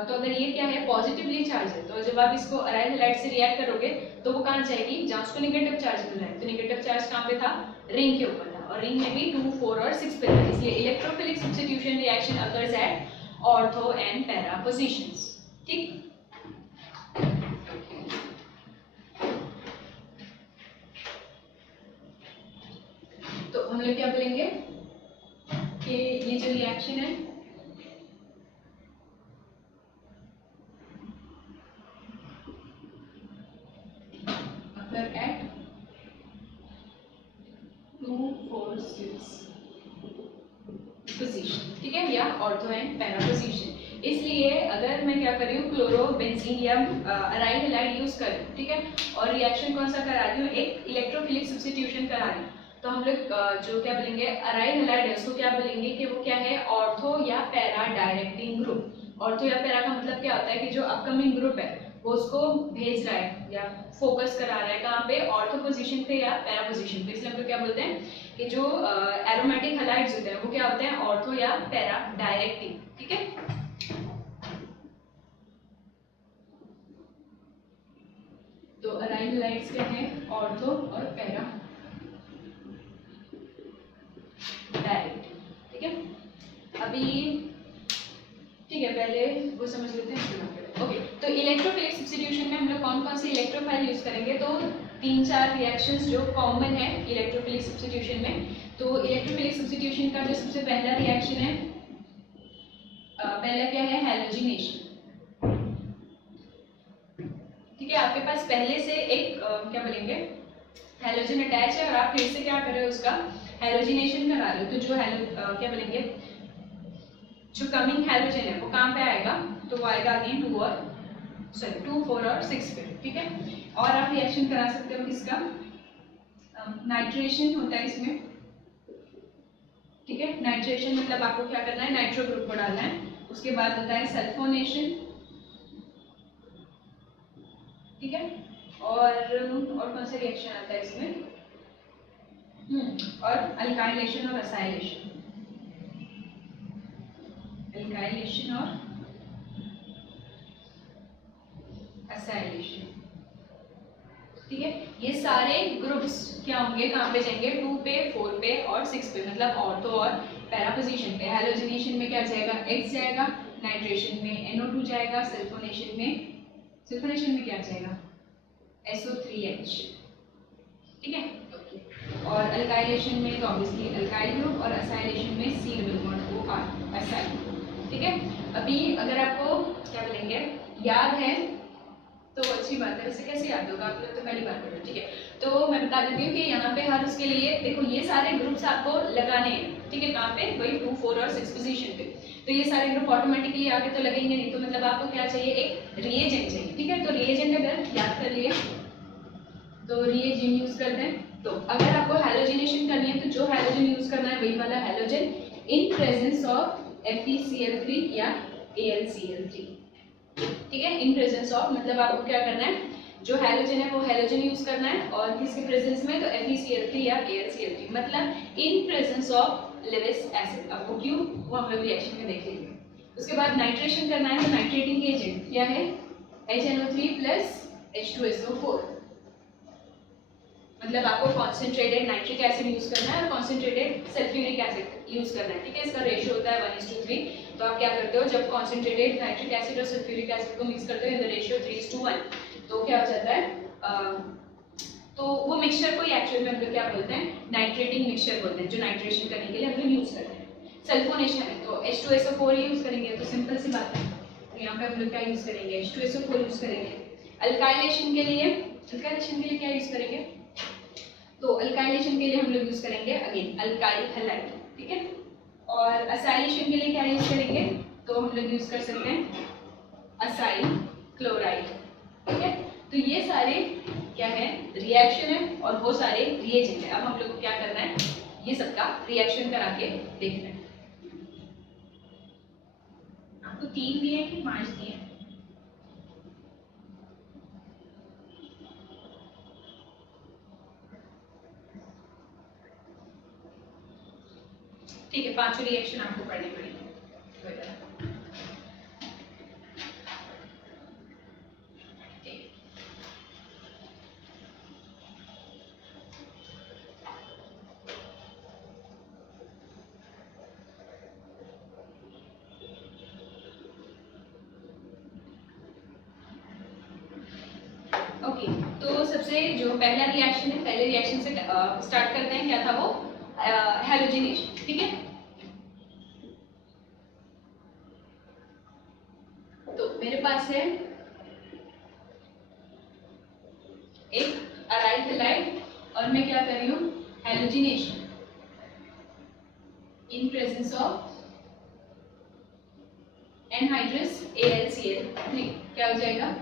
तो अगर ये क्या है पॉजिटिवली चार्ज है, तो जब आप इसको अराइल हैलाइड से रिएक्ट करोगे तो वो कहाँ जाएगी, जहाँ उसको नेगेटिव चार्ज मिल रहा है, तो नेगेटिव चार्ज कहाँ पे था, रिंग के ऊपर था, और रिंग में भी 2, 4 और 6 पे था, इसलिए electrophilic substitution reaction occurs at ortho and para positions, ठीक। तो हम लोग क्या बोलेंगे कि ये जो रिएक्शन है अकर एट 2, 4, 6 पोजीशन, ठीक है, या ऑर्थो एंड पैरा पोजीशन। इसलिए अगर मैं क्या कर रही हूँ क्लोरोबेंजीन या अराइल हैलाइड यूज कर रही हूँ, ठीक है, और रिएक्शन कौन सा करा रही हूँ, एक इलेक्ट्रोफिलिक सब्स्टिट्यूशन करा रही हूँ, तो हम लोग जो क्या बोलेंगे अराइल हैलाइड है उसको क्या बोलेंगे कि वो क्या है, ऑर्थो या पैरा डायरेक्टिंग ग्रुप। ऑर्थो या पैरा का मतलब क्या होता है कि जो अपकमिंग ग्रुप है वो उसको भेज रहा है या फोकस करा रहा है कहाँ पे, ऑर्थो पोजीशन पे या पैरा पोजीशन पे। इसलिए हम लोग क्या बोलते हैं कि जो एरोमेटिक हैलाइड्स होते हैं वो क्या होते हैं, ऑर्थो या पैरा डायरेक्टिंग, ठीक है। तो अराइल हैलाइड्स क्या है, ऑर्थो और पैरा डायरेक्ट, ठीक है। अभी ठीक है, पहले वो समझ लेते हैं। ओके, तो इलेक्ट्रोफिलिक सब्स्टिट्यूशन में हम लोग कौन कौन सी इलेक्ट्रोफाइल यूज करेंगे, तो 3-4 रिएक्शंस जो कॉमन है इलेक्ट्रोफिलिक सब्स्टिट्यूशन में। तो इलेक्ट्रोफिलिक सब्स्टिट्यूशन का जो सबसे पहला रिएक्शन है, पहला क्या है, हैलोजिनेशन, ठीक है। आपके पास पहले से एक क्या बोलेंगे हैलोजन अटैच है और आप फिर से क्या कर रहे हो, उसका हैलोजिनेशन करा रहे हो, तो जो क्या बोलेंगे जो कमिंग हैलोजन है वो कहाँ पे आएगा, तो वो आएगा अगेन 2, 4 और 6 पे, ठीक है। और आप रिएक्शन करा सकते हो किसका, नाइट्रेशन होता है इसमें, ठीक है। नाइट्रेशन मतलब आपको क्या करना है, नाइट्रो ग्रुप को डालना है, उसके बाद होता है सल्फोनेशन, ठीक है। और कौन सा रिएक्शन आता है इसमें, और अल्काइलेशन और असाइलेशन, अल्काइलेशन और असाइलेशन, ठीक है। ये सारे ग्रुप्स क्या होंगे, कहाँ पे जाएंगे, 2 पे 4 पे और 6 पे, मतलब ऑर्थो और पैरा पोजीशन पे। हैलोजिनेशन में क्या जाएगा, X जाएगा, नाइट्रेशन में NO2 जाएगा, सल्फोनेशन में क्या जाएगा, SO3H, ठीक है। और अल्काइलेशन में तो ऑब्वियसली अल्काइल ग्रुप, और असाइलेशन में C double bond OR acyl, ठीक है। अभी अगर आपको क्या बोलेंगे याद है तो अच्छी बात है, वैसे कैसे याद होगा, आप लोग तो पहली बार पढ़ो, ठीक है। तो मैं बता देती हूँ कि यहाँ पे हर उसके लिए देखो ये सारे ग्रुप्स आपको लगाने हैं, ठीक है, कहाँ पे, वही 2, 4 और 6 पोजीशन पे। तो ये सारे ग्रुप ऑटोमेटिकली आगे तो लगेंगे नहीं, तो मतलब आपको क्या चाहिए, एक रिएजेंट चाहिए, ठीक है। तो रिएजेंट अगर याद कर लिए तो रिएजेंट यूज करते हैं। तो अगर आपको हैलोजिनेशन करनी है तो जो हैलोजन यूज करना है वही वाला halogen in presence of FeCl3 या AlCl3, ठीक है। इन प्रेजेंस ऑफ मतलब आपको क्या करना है, जो हैलोजन है वो हैलोजन यूज करना है, और किसके प्रेजेंस में, तो FeCl3 या AlCl3, मतलब इन प्रेजेंस ऑफ लेविस एसिड। आपको क्यों, वो हम लोग रिएक्शन में देख लेंगे। उसके बाद नाइट्रेशन करना है, तो नाइट्रेटिंग एजेंट क्या है, HNO3 प्लस H2SO4। मतलब आपको कॉन्सेंट्रेटेड नाइट्रिक एसिड यूज करना है और कॉन्सेंट्रेटेड सल्फ्यूरिक एसिड यूज करना है, ठीक है। इसका रेशियो होता है 1:3। तो आप क्या करते हो, जब कॉन्सेंट्रेटेड नाइट्रिक एसिड और सल्फ्यूरिक एसिड को मिक्स करते हो इन द रेशियो 3:1, तो क्या हो जाता है, तो वो मिक्सचर को ही एक्चुअल में हम लोग क्या बोलते हैं, नाइट्रेटिंग मिक्सचर बोलते हैं, जो नाइट्रेशन करने के लिए हम लोग यूज करते हैं। सल्फोनेशन है तो H2SO4 यूज करेंगे, तो सिंपल सी बात है। तो यहाँ पे हम लोग क्या यूज करेंगे, H2SO4 यूज करेंगे। अल्काइलेशन के लिए क्या यूज करेंगे, तो अल्काइलेशन के लिए हम लोग यूज करेंगे अगेन अल्काइल हैलाइड, ठीक है। और असाइलेशन के लिए क्या यूज करेंगे, तो हम लोग यूज कर सकते हैं असाइल क्लोराइड, ठीक है। तो ये सारे क्या है, रिएक्शन है और वो सारे रिएजेंट है। अब हम लोग को क्या करना है, ये सबका रिएक्शन करा के देखना है। आपको 3 दिए कि 5 दिए, ठीक है, 5 रिएक्शन आपको पढ़नी पड़ेगी। ओके, तो सबसे जो पहला रिएक्शन है, पहले रिएक्शन से स्टार्ट करते हैं। क्या था वो, हैलोजिनेशन, ठीक है। तो मेरे पास है एक अराइल हैलाइड और मैं क्या कर रही हूँ, halogenation in presence of anhydrous AlCl3, क्या हो जाएगा,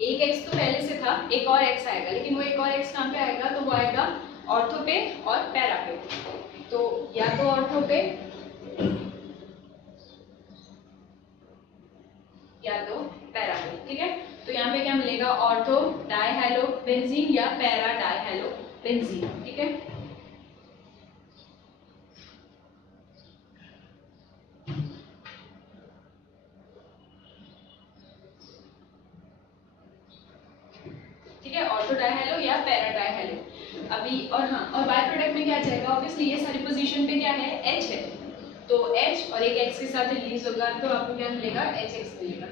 एक x तो पहले से था, एक और x आएगा, लेकिन वो एक और x कहाँ पे आएगा, तो वो आएगा ऑर्थो पे और पैरा पे। तो या तो ऑर्थो पे या तो पैरा पे, ठीक है। तो यहाँ पे क्या मिलेगा, ऑर्थो डाइहैलोबेंजीन या पैरा डाइहैलोबेंजीन, ठीक है। ठीक है, ऑर्थो डाइहैलो या पैरा डाइहैलो। अभी और हाँ, और बाय प्रोडक्ट में क्या जाएगा, ऑब्वियसली ये सारी पोजीशन पे क्या है, H है, तो H और एक X के साथ रिलीज होगा, तो आपको क्या मिलेगा, HX मिलेगा,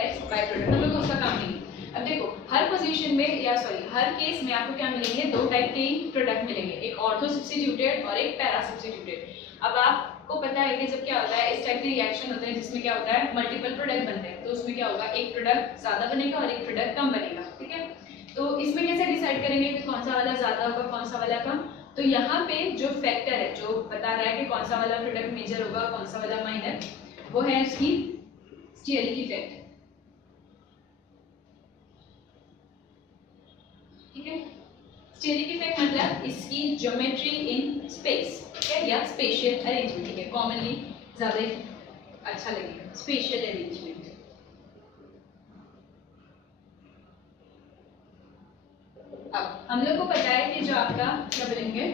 H बाय प्रोडक्ट, हम लोग उसका काम नहीं। अब देखो हर पोजीशन में या सॉरी हर केस में आपको क्या मिलेंगे, 2 टाइप के प्रोडक्ट मिलेंगे, एक ऑर्थो सब्स्टिट्यूटेड और एक पैरा सब्स्टिट्यूटेड। अब आपको पता है कि जब क्या होता है, इस टाइप के रिएक्शन होते हैं जिसमें क्या होता है, मल्टीपल प्रोडक्ट बनते हैं, तो उसमें क्या होगा, एक प्रोडक्ट ज्यादा बनेगा और एक प्रोडक्ट कम बनेगा, ठीक है। तो इसमें कैसे डिसाइड करेंगे कि कौन सा वाला ज्यादा होगा, कौन सा वाला कम। तो यहाँ पे जो फैक्टर है जो बता रहा है कि कौन सा वाला प्रोडक्ट मेजर होगा, कौन सा वाला माइनर, वो है उसकी स्टीयरिक इफेक्ट, ठीक है। स्टीयरिक इफेक्ट मतलब इसकी ज्योमेट्री इन स्पेस, ठीक है, या स्पेशियल अरेंजमेंट, ठीक है, कॉमनली ज्यादा अच्छा लगेगा, स्पेशियल अरेंजमेंट। अब हम लोग को पता है कि जो आपका क्या बोलेंगे,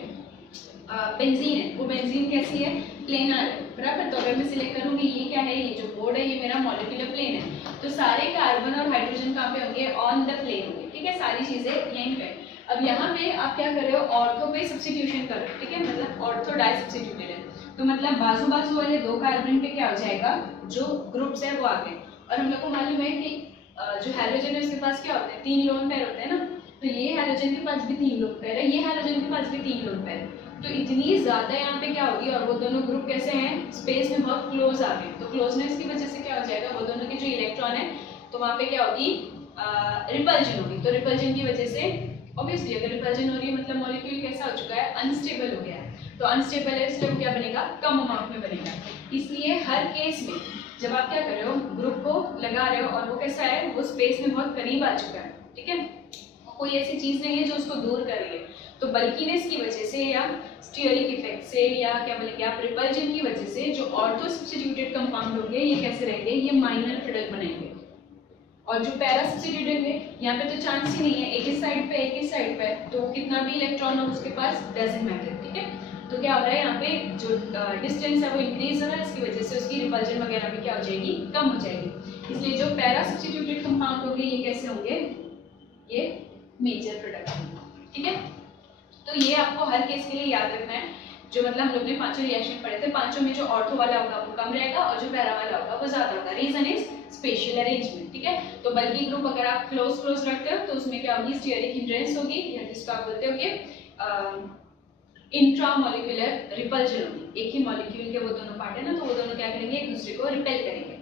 बेंजीन है, वो बेंजीन कैसी है, प्लेनर है, बराबर। तो अगर मैं सिलेक्ट करूंगी ये क्या है, ये जो बोर्ड है ये मेरा मॉलिक्यूलर प्लेन है, तो सारे कार्बन और हाइड्रोजन कहाँ पे होंगे, ऑन द प्लेन होंगे, ठीक है, सारी चीजें यहीं पे। अब यहाँ पे आप क्या कर रहे हो, ऑर्थो पे सब्स्टिट्यूशन कर रहे हो, ठीक है, मतलब ऑर्थो डाई सब्स्टिट्यूटेड है, तो मतलब बाजू बाजू वाले 2 कार्बन पे क्या हो जाएगा, जो ग्रुप्स है वो आ गए। और हम लोग को मालूम है कि जो हाइड्रोजन है उसके पास क्या होते हैं, 3 लोन पेयर होते हैं ना, तो ये हाइड्रोजन के पास भी 3 लोन पेयर है, ये हाइड्रोजन के पास भी 3 लोन पेयर है, तो इतनी ज्यादा यहाँ पे क्या होगी, और वो दोनों ग्रुप कैसे हैं, स्पेस में बहुत क्लोज आ गए, तो क्लोजनेस की वजह से क्या हो जाएगा, वो दोनों के जो इलेक्ट्रॉन है तो वहाँ पे क्या होगी, रिपल्जन होगी। तो रिपल्जन की वजह से ऑब्वियसली अगर रिपल्जन हो रही है मतलब मॉलिक्यूल कैसा हो चुका है, अनस्टेबल हो गया है, तो अनस्टेबल है इसलिए वो क्या बनेगा, कम अमाउंट में बनेगा। इसलिए हर केस में जब आप क्या कर रहे हो, ग्रुप को लगा रहे हो और वो कैसा है, वो स्पेस में बहुत करीब आ चुका है, ठीक है, कोई ऐसी चीज नहीं है जो उसको दूर कर रही है, तो बल्कीनेस की वजह से या स्टीयरिक इफेक्ट से या क्या बोलेंगे आप, रिपल्जन की वजह से जो ऑर्थो सब्स्टिट्यूटेड कंपाउंड होंगे ये कैसे रहेंगे, ये माइनर प्रोडक्ट बनाएंगे, और जो पैरा सब्स्टिट्यूटेड है यहाँ पे तो चांस ही नहीं है, एक ही साइड पे, तो कितना भी इलेक्ट्रॉन हो उसके पास डजंट मैटर, ठीक है। तो क्या हो रहा है यहाँ पे जो डिस्टेंस है वो इंक्रीज हो रहा है, इसकी वजह से उसकी रिपल्जन वगैरह भी क्या हो जाएगी, कम हो जाएगी। इसलिए जो पैरा सब्स्टिट्यूटेड कंपाउंड होंगे ये कैसे होंगे, ये मेजर प्रोडक्ट होंगे, ठीक है। तो ये आपको हर केस के लिए याद रखना है। जो मतलब हम लोग ने पांचों रिएक्शन पढ़े थे, पांचों में जो ऑर्थो वाला होगा वो कम रहेगा और जो पैरा वाला होगा वो ज्यादा होगा। रीजन इज स्पेशल अरेंजमेंट, ठीक है। तो बल्कि ग्रुप अगर आप क्लोज रखते हो तो उसमें क्या होगी, स्टीयरिक हिंड्रेंस होगी, या जिसको आप बोलते हो कि इंट्रामोलिकुलर रिपल्जन होगी। एक ही मॉलिक्यूल के वो दोनों पार्ट है ना, तो वो दोनों क्या करेंगे, एक दूसरे को रिपेल करेंगे,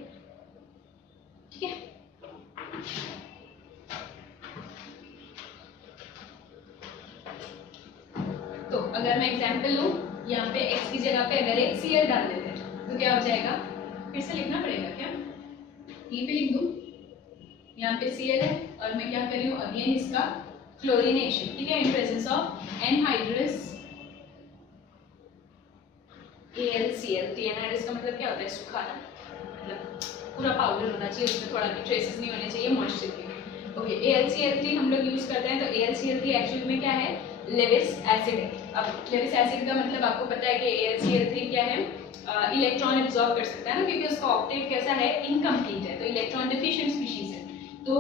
ठीक है। तो अगर मैं एग्जांपल लूं, यहाँ पे x की जगह पे अगर एक Cl डाल देते हैं तो क्या हो जाएगा, फिर से लिखना पड़ेगा क्या, यहीं पे लिख दूं, यहाँ पे Cl है और मैं क्या कर रही हूँ, अगेन इसका क्लोरीनेशन, ठीक है, इन presence of anhydrous AlCl। Anhydrous का मतलब क्या होता है, सुखाना, मतलब पूरा पाउडर होना चाहिए, उसमें थोड़ा भी ट्रेसेस नहीं होने चाहिए मॉइस्चर के। ओके, AlCl3 हम लोग यूज करते हैं, तो AlCl3 एक्चुअली में क्या है, लेविस एसिड है। अब लेविस एसिड का मतलब आपको पता है कि AlCl3 क्या है, इलेक्ट्रॉन एब्जॉर्ब कर सकता है ना, क्योंकि उसका ऑक्टेट कैसा है, इनकम्प्लीट है, तो इलेक्ट्रॉन डिफिशिएंट स्पीशीज है। तो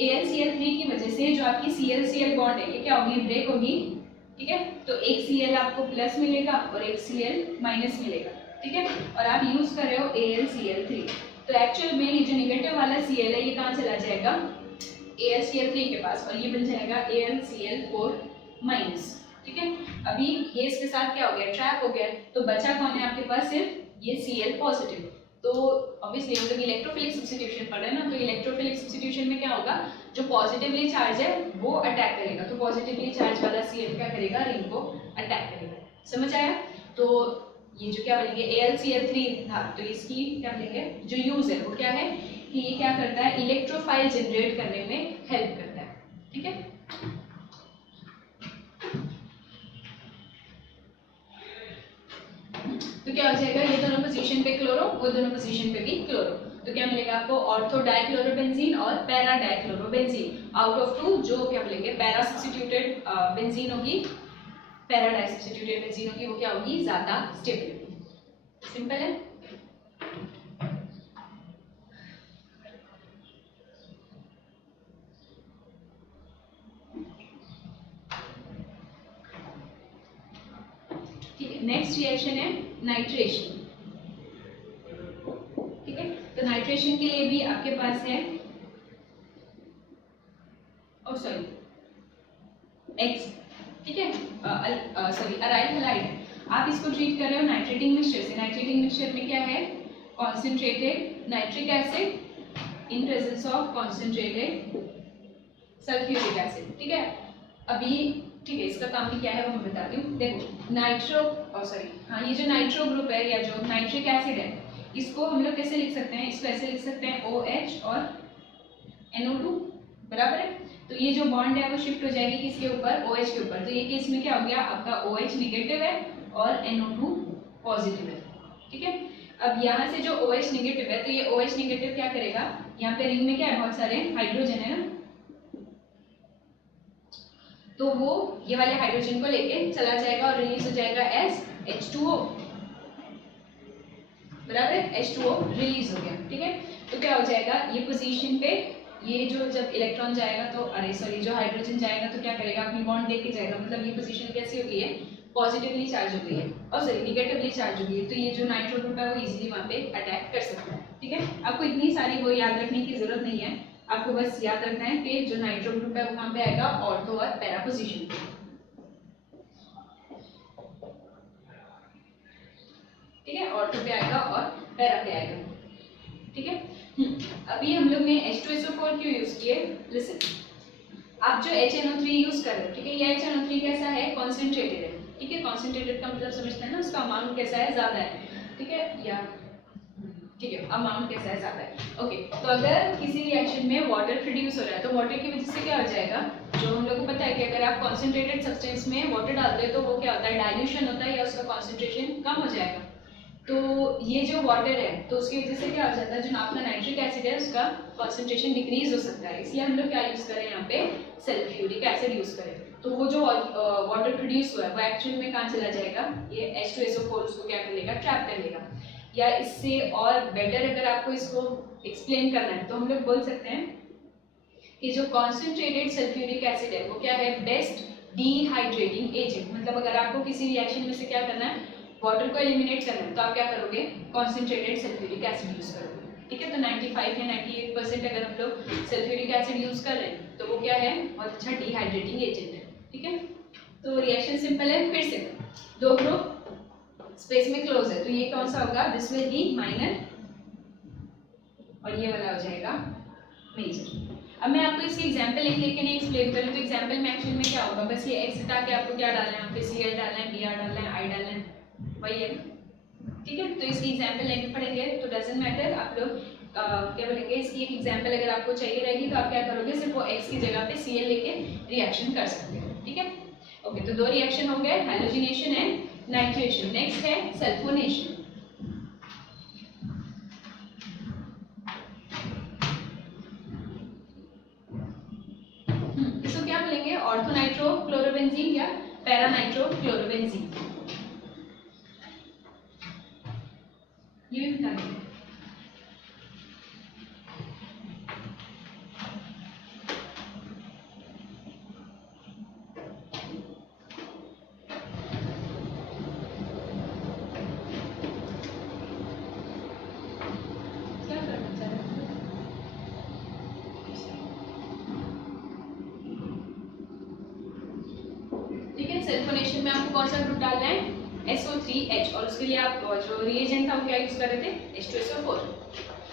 AlCl3 की वजह से जो आपकी Cl-Cl बॉन्ड है ये क्या होगी, ब्रेक होगी, ठीक है। तो एक Cl आपको प्लस मिलेगा और एक Cl माइनस मिलेगा, ठीक है। और आप यूज कर रहे हो AlCl3, तो एक्चुअल में ये जो नेगेटिव वाला Cl है ये कहाँ चला जाएगा, AlCl3 के पास, और ये बन जाएगा AlCl4 माइनस, ठीक है। अभी ये इसके साथ क्या हो गया, ट्रैप हो गया, तो बचा कौन है आपके पास, सिर्फ ये Cl पॉजिटिव। तो ऑब्वियसली हम लोग इलेक्ट्रोफिलिक सब्स्टिट्यूशन पढ़ रहे हैं ना, तो इलेक्ट्रोफिलिक सब्स्टिट्यूशन में क्या होगा, जो पॉजिटिवली चार्ज है वो अटैक करेगा, तो पॉजिटिवली चार्ज वाला Cl क्या करेगा, रिंग को अटैक करेगा, समझ आया। तो ये जो क्या बोलेंगे AlCl3 था, तो इसकी क्या बोलेंगे, जो यूज है वो क्या है कि ये क्या करता है, इलेक्ट्रोफाइल जनरेट करने में हेल्प करता है, ठीक है। तो क्या हो जाएगा, ये दोनों पोजीशन पे क्लोरो, वो दोनों पोजीशन पे भी क्लोरो, तो क्या मिलेगा आपको, ऑर्थो डाइक्लोरोबेंजीन और para dichlorobenzene. Out of two जो क्या बोलेंगे पैरा सब्स्टिट्यूटेड बेंजीन होगी, पैरा डाई सब्स्टिट्यूटेड बेंजीन होगी, वो क्या होगी, ज्यादा स्टेबल होगी। सिंपल है। ठीक है, नेक्स्ट रिएक्शन है नाइट्रेशन, ठीक है। तो नाइट्रेशन के लिए भी आपके पास है, ओ सॉरी X, ठीक है, सॉरी अराइल हैलाइड, आप इसको ट्रीट कर रहे हो नाइट्रेटिंग मिक्सचर से। नाइट्रेटिंग मिक्सचर में क्या है, concentrated nitric acid in presence of concentrated sulphuric acid, ठीक है। अभी ठीक है, इसका काम भी क्या है वो मैं बताती हूँ। देखो नाइट्रो सॉरी हाँ, ये जो नाइट्रो ग्रुप है या जो नाइट्रिक एसिड है, इसको हम लोग कैसे लिख सकते हैं, इसको ऐसे लिख सकते हैं OH और NO2, बराबर है। तो ये जो बॉन्ड है वो शिफ्ट हो जाएगी किसके ऊपर, OH के ऊपर। तो ये केस में क्या हो गया, आपका OH नेगेटिव है और NO2 पॉजिटिव है, ठीक है। अब यहाँ से जो OH नेगेटिव है, तो ये OH नेगेटिव क्या करेगा, यहाँ पे रिंग में क्या है, बहुत सारे हाइड्रोजन है ना, तो वो ये वाले हाइड्रोजन को लेके चला जाएगा और रिलीज हो जाएगा एज H2O, बराबर, H2O रिलीज हो गया, ठीक है। तो क्या हो जाएगा, ये पोजीशन पे ये जो जब इलेक्ट्रॉन जाएगा तो अरे सॉरी जो हाइड्रोजन जाएगा तो क्या करेगा, अपनी बॉन्ड लेके जाएगा, मतलब ये पोजीशन कैसी हो गई है, पॉजिटिवली चार्ज हो गई है, और सॉरी निगेटिवली चार्ज हो गई है, तो ये जो नाइट्रो ग्रुप है वो इजीली वहाँ पे अटैक कर सकता है, ठीक है। आपको इतनी सारी वो याद रखने की जरूरत नहीं है, आपको बस याद रखना है कि जो नाइट्रो ग्रुप है वो कहाँ पे आएगा, ऑर्थो और पैरा पोजीशन पे, ठीक है, ऑर्थो पे आएगा और पैरा पे आएगा, ठीक है। अभी हम लोग ने H2SO4 क्यों यूज किए, लिसन, आप जो HNO3 यूज कर रहे हो, ठीक है, ये HNO3 कैसा है, कॉन्सेंट्रेटेड है, ठीक है। कॉन्सेंट्रेटेड का मतलब समझते हैं ना, उसका अमाउंट कैसा है, ज्यादा है, ठीक है, या ठीक है, अमाउंट कैसा है, ज्यादा है, ओके। तो अगर किसी रिएक्शन में वाटर प्रोड्यूस हो रहा है, तो वाटर की वजह से क्या हो जाएगा, जो हम लोग को पता है कि अगर आप कॉन्सेंट्रेटेड सब्सटेंस में वाटर डालते हो तो वो क्या होता है, डाइल्यूशन होता है या उसका कॉन्सेंट्रेशन कम हो जाएगा, तो ये जो वाटर है तो उसकी वजह से क्या हो जाता है, जो आपका नाइट्रिक एसिड है उसका कॉन्सेंट्रेशन डिक्रीज हो सकता है, इसलिए हम लोग क्या यूज़ करें यहाँ पे सल्फ्यूरिक एसिड यूज़ करें। तो वो जो वाटर प्रोड्यूस हुआ है वो एक्चुअल में कहाँ चला जाएगा, ये H2SO4 उसको क्या कर लेगा, ट्रैप कर लेगा। या इससे और बेटर अगर आपको इसको एक्सप्लेन करना है तो हम लोग बोल सकते हैं कि जो कॉन्सेंट्रेटेड सल्फ्यूरिक एसिड है वो क्या है, बेस्ट डिहाइड्रेटिंग एजेंट। मतलब अगर आपको किसी रिएक्शन में से क्या करना है, वाटर को एलिमिनेट करना है, तो आप क्या करोगे, कॉन्सेंट्रेटेड सल्फ्यूरिक एसिड यूज करोगे। ठीक है, तो 95 या 98% अगर हम लोग सल्फ्यूरिक एसिड यूज कर रहे हैं तो वो क्या है, बहुत अच्छा डिहाइड्रेटिंग एजेंट है। ठीक है, तो रिएक्शन सिंपल है, फिर से दो ग्रुप स्पेस में क्लोज है, तो ये कौन सा होगा, दिस विल बी माइनर और ये वाला हो जाएगा मेजर। अब मैं आपको इसकी एग्जांपल लिख के नहीं एक्सप्लेन करूँ तो एग्जांपल में एक्चुअल में क्या होगा, बस ये एक्स हटा के आपको क्या डालना है, यहाँ पे Cl डालना है, Br डालना है, I डालना है, वही है। ठीक है, तो इसकी एग्जांपल लेके पढ़ेंगे तो डजंट मैटर, आप लोग क्या बोलेंगे, इसकी एक एग्जांपल अगर आपको चाहिए रहेगी तो आप क्या करोगे, सिर्फ वो एक्स की जगह पे Cl लेके रिएक्शन कर सकते हो। ठीक है, ओके, तो दो रिएक्शन हो गए, हैलोजिनेशन एंड नाइट्रेशन। नेक्स्ट है सल्फोनेशन। इसको क्या बोलेंगे, ऑर्थोनाइट्रोक्लोरोबेंजीन या पैरानाइट्रोक्लोरोबेंजीन, ये भी बता देंगे। क्या करना चाह रहे हैं? ठीक है, सल्फोनेशन में आपको कौन सा ग्रुप डालना है, SO3H, और उसके लिए आप जो रिएजेंट था वो क्या यूज कर रहे थे, H2SO4।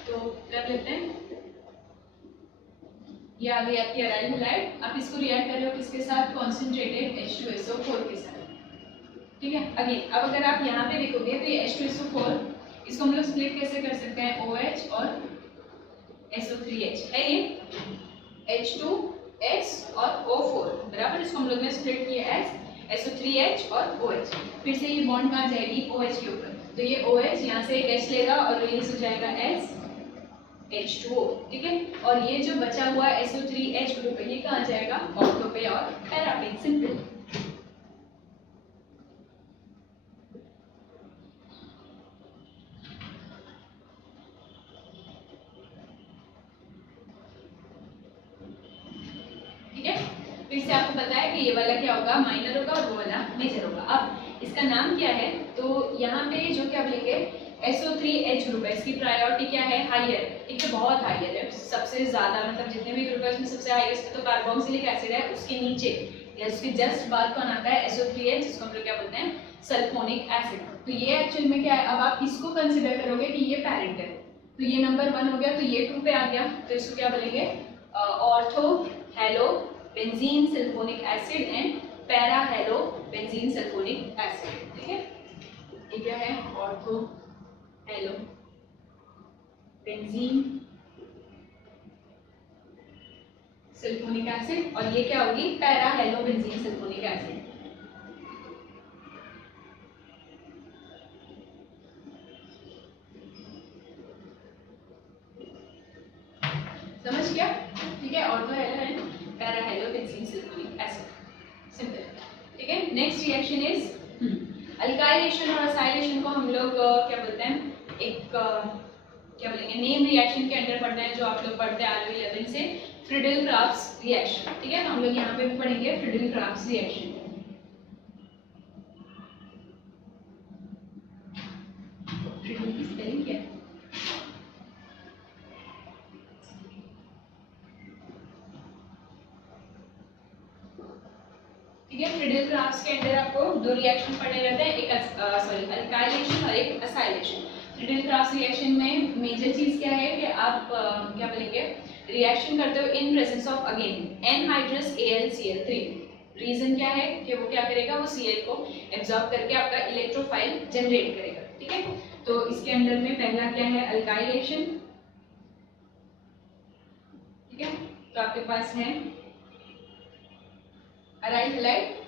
तो रख लेते हैं, ये आ गई आपकी अराइल हैलाइड। आप इसको रिएक्ट कर रहे हो किसके साथ, कॉन्सेंट्रेटेड H2SO4 के साथ। ठीक है, अगेन अब अगर आप यहाँ पे देखोगे तो ये H2SO4, इसको हम लोग स्प्लिट कैसे कर सकते हैं, OH और SO3H है, ये H2S और O4 बराबर, इसको हम लोग ने स्प्लिट किया एज SO3H और OH। फिर से ये बॉन्ड कहाँ जाएगी, OH के ऊपर, तो ये OH यहाँ से एक H लेगा और रिलीज हो जाएगा एज H2O। ठीक है, और ये जो बचा हुआ SO3H ग्रुप है ये कहाँ जाएगा, ऑर्थो पे और पैरा पे, सिंपल। ठीक है, फिर से आपको पता है कि ये वाला क्या होगा, माइनर होगा और वो वाला मेजर होगा। अब इसका नाम क्या है, तो यहाँ पे जो क्या बोलेंगे, SO3H ग्रुप है, इसकी प्रायोरिटी क्या है, हाइयर। ठीक है, बहुत हाइयर है, सबसे ज्यादा, मतलब जितने भी ग्रुप है उसमें सबसे हाईएस्ट तो कार्बोक्सिलिक एसिड है, उसके नीचे या उसके जस्ट बाद कौन आता है, SO3H, जिसको हम लोग क्या बोलते हैं, सल्फोनिक एसिड। तो ये एक्चुअल में क्या है, अब आप इसको कंसिडर करोगे कि ये पैरेंट है, तो ये नंबर 1 हो गया, तो ये 2 पे आ गया, तो इसको क्या बोलेंगे, ortho hello benzene sulphonic acid and para hello benzene sulphonic acid. ठीक है, ये क्या है, ortho hello benzene sulphonic acid, और ये क्या होगी, para hello benzene sulphonic acid. समझ गया, ठीक है, ortho hello and para hello benzene sulphonic acid, simple. ठीक है, नेक्स्ट रिएक्शन इज अल्काइलेशन और असाइलेशन को हम लोग क्या बोलते हैं, एक क्या बोलेंगे, नेम रिएक्शन के अंडर पढ़ना है, जो आप लोग पढ़ते आ रहे हो 11 से, फ्रिडल-क्राफ्ट्स रिएक्शन। ठीक है, तो हम लोग यहाँ पे भी पढ़ेंगे फ्रिडल-क्राफ्ट्स रिएक्शन। फ्रिडल की स्पेलिंग क्या है, ठीक है, फ्रिडल-क्राफ्ट्स के अंदर आपको दो रिएक्शन पढ़ने रहते हैं, एक अल्काइलेशन और एक असाइलेशन। फ्रिडल-क्राफ्ट्स रिएक्शन में मेजर चीज क्या है कि आप क्या बोलेंगे, रिएक्शन करते हो in presence of again anhydrous AlCl3। Reason क्या है कि वो क्या करेगा, वो Cl को एब्जॉर्ब करके आपका इलेक्ट्रोफाइल जनरेट करेगा। ठीक है, तो इसके अंदर में पहला क्या है, अल्काइलेशन। ठीक है, तो आपके पास है अराइल हैलाइड।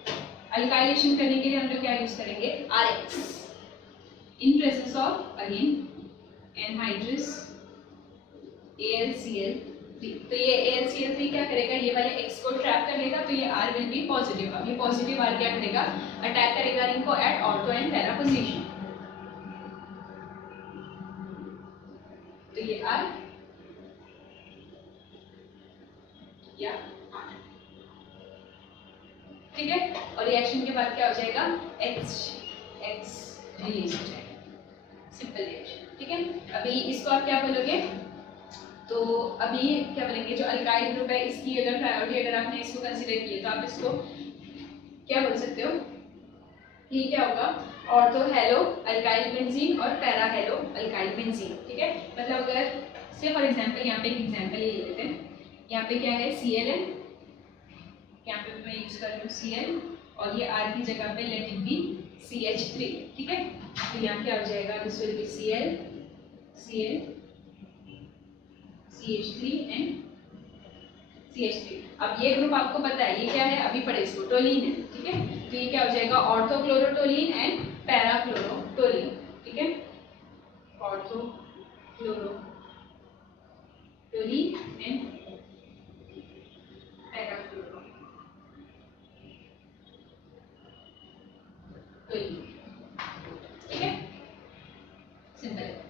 अल्काइलेशन करने के लिए हम लोग क्या यूज करेंगे, RX। In presence of again anhydrous AlCl3। तो ये AlCl3 क्या करेगा, ये वाले X को ट्रैप कर लेगा, तो ये R विल बी पॉजिटिव। अब ये पॉजिटिव R क्या करेगा, अटैक करेगा रिंग को at ortho and para position. तो ये R या R, ठीक है। और रिएक्शन के बाद क्या हो जाएगा, X रिलीज हो जाएगा, सिंपल रिएक्शन, ठीक है। अभी इसको आप क्या बोलोगे, तो अभी क्या बोलेंगे, जो अल्काइल ग्रुप है इसकी अगर प्रायोरिटी अगर आपने इसको कंसीडर किया तो आप इसको क्या बोल सकते हो, ये क्या होगा, ऑर्थो हेलो अल्काइल बेंजीन और पैरा हेलो अल्काइल बेंजीन, ठीक है। मतलब अगर से फॉर एग्जांपल यहाँ पे एक एग्जांपल ले लेते हैं, यहाँ पे क्या है Cl है, यहाँ पे मैं यूज कर रही हूँ Cl और ये R की जगह पे लेट इट बी CH3, ठीक है। तो यहाँ क्या हो जाएगा, this will be Cl CH3 and CH3। अब ये ग्रुप आपको पता है ये क्या है, अभी पढ़े इसको, टोलीन है, ठीक है। तो ये क्या हो जाएगा, ऑर्थोक्लोरोटोलीन एंड पैराक्लोरोटोलीन, ठीक है। ऑर्थोक्लोरोटोलीन एंड पैराक्लोरोटोलीन, ठीक है, सिंपल है।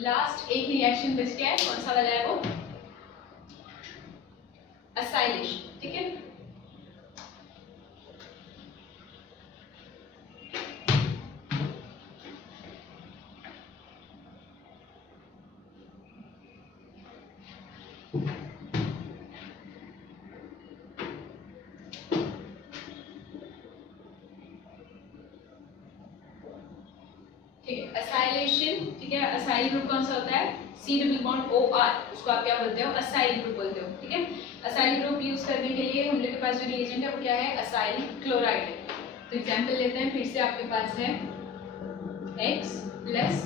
लास्ट एक रिएक्शन बेस्ट क्या है, कौन सा वाला है वो, असाइलेशन, ठीक है। असाइलेशन, ठीक है। असाइल ग्रुप कौन सा होता है, C डबल बॉन्ड OR, उसको आप क्या बोलते हो, असाइल ग्रुप बोलते हो, ठीक है। असाइल ग्रुप यूज करने के लिए हम लोग के पास जो रिएजेंट है वो क्या है, असाइल क्लोराइड है। तो एग्जांपल लेते हैं, फिर से आपके पास है X plus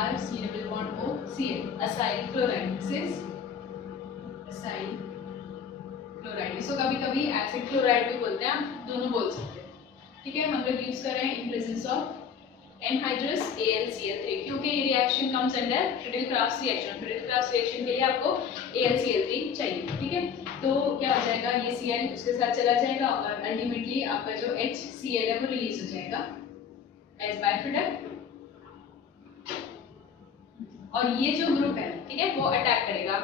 R C double bond O Cl acyl chloride, this is acyl chloride. इसको कभी कभी एसिड क्लोराइड भी बोलते हैं, आप दोनों बोल सकते हैं, ठीक है। हम लोग यूज कर रहे हैं इन प्रेजेंस ऑफ एनहाइड्रस AlCl3, क्योंकि ये reaction comes under Friedel-crafts reaction. Friedel-crafts reaction के लिए आपको AlCl3 चाहिए, ठीक है। तो क्या हो जाएगा, ये Cl उसके साथ चला जाएगा और अल्टीमेटली आपका जो HCl है वो रिलीज हो जाएगा एज बाय प्रोडक्ट। और ये जो ग्रुप है, ठीक है, वो अटैक करेगा,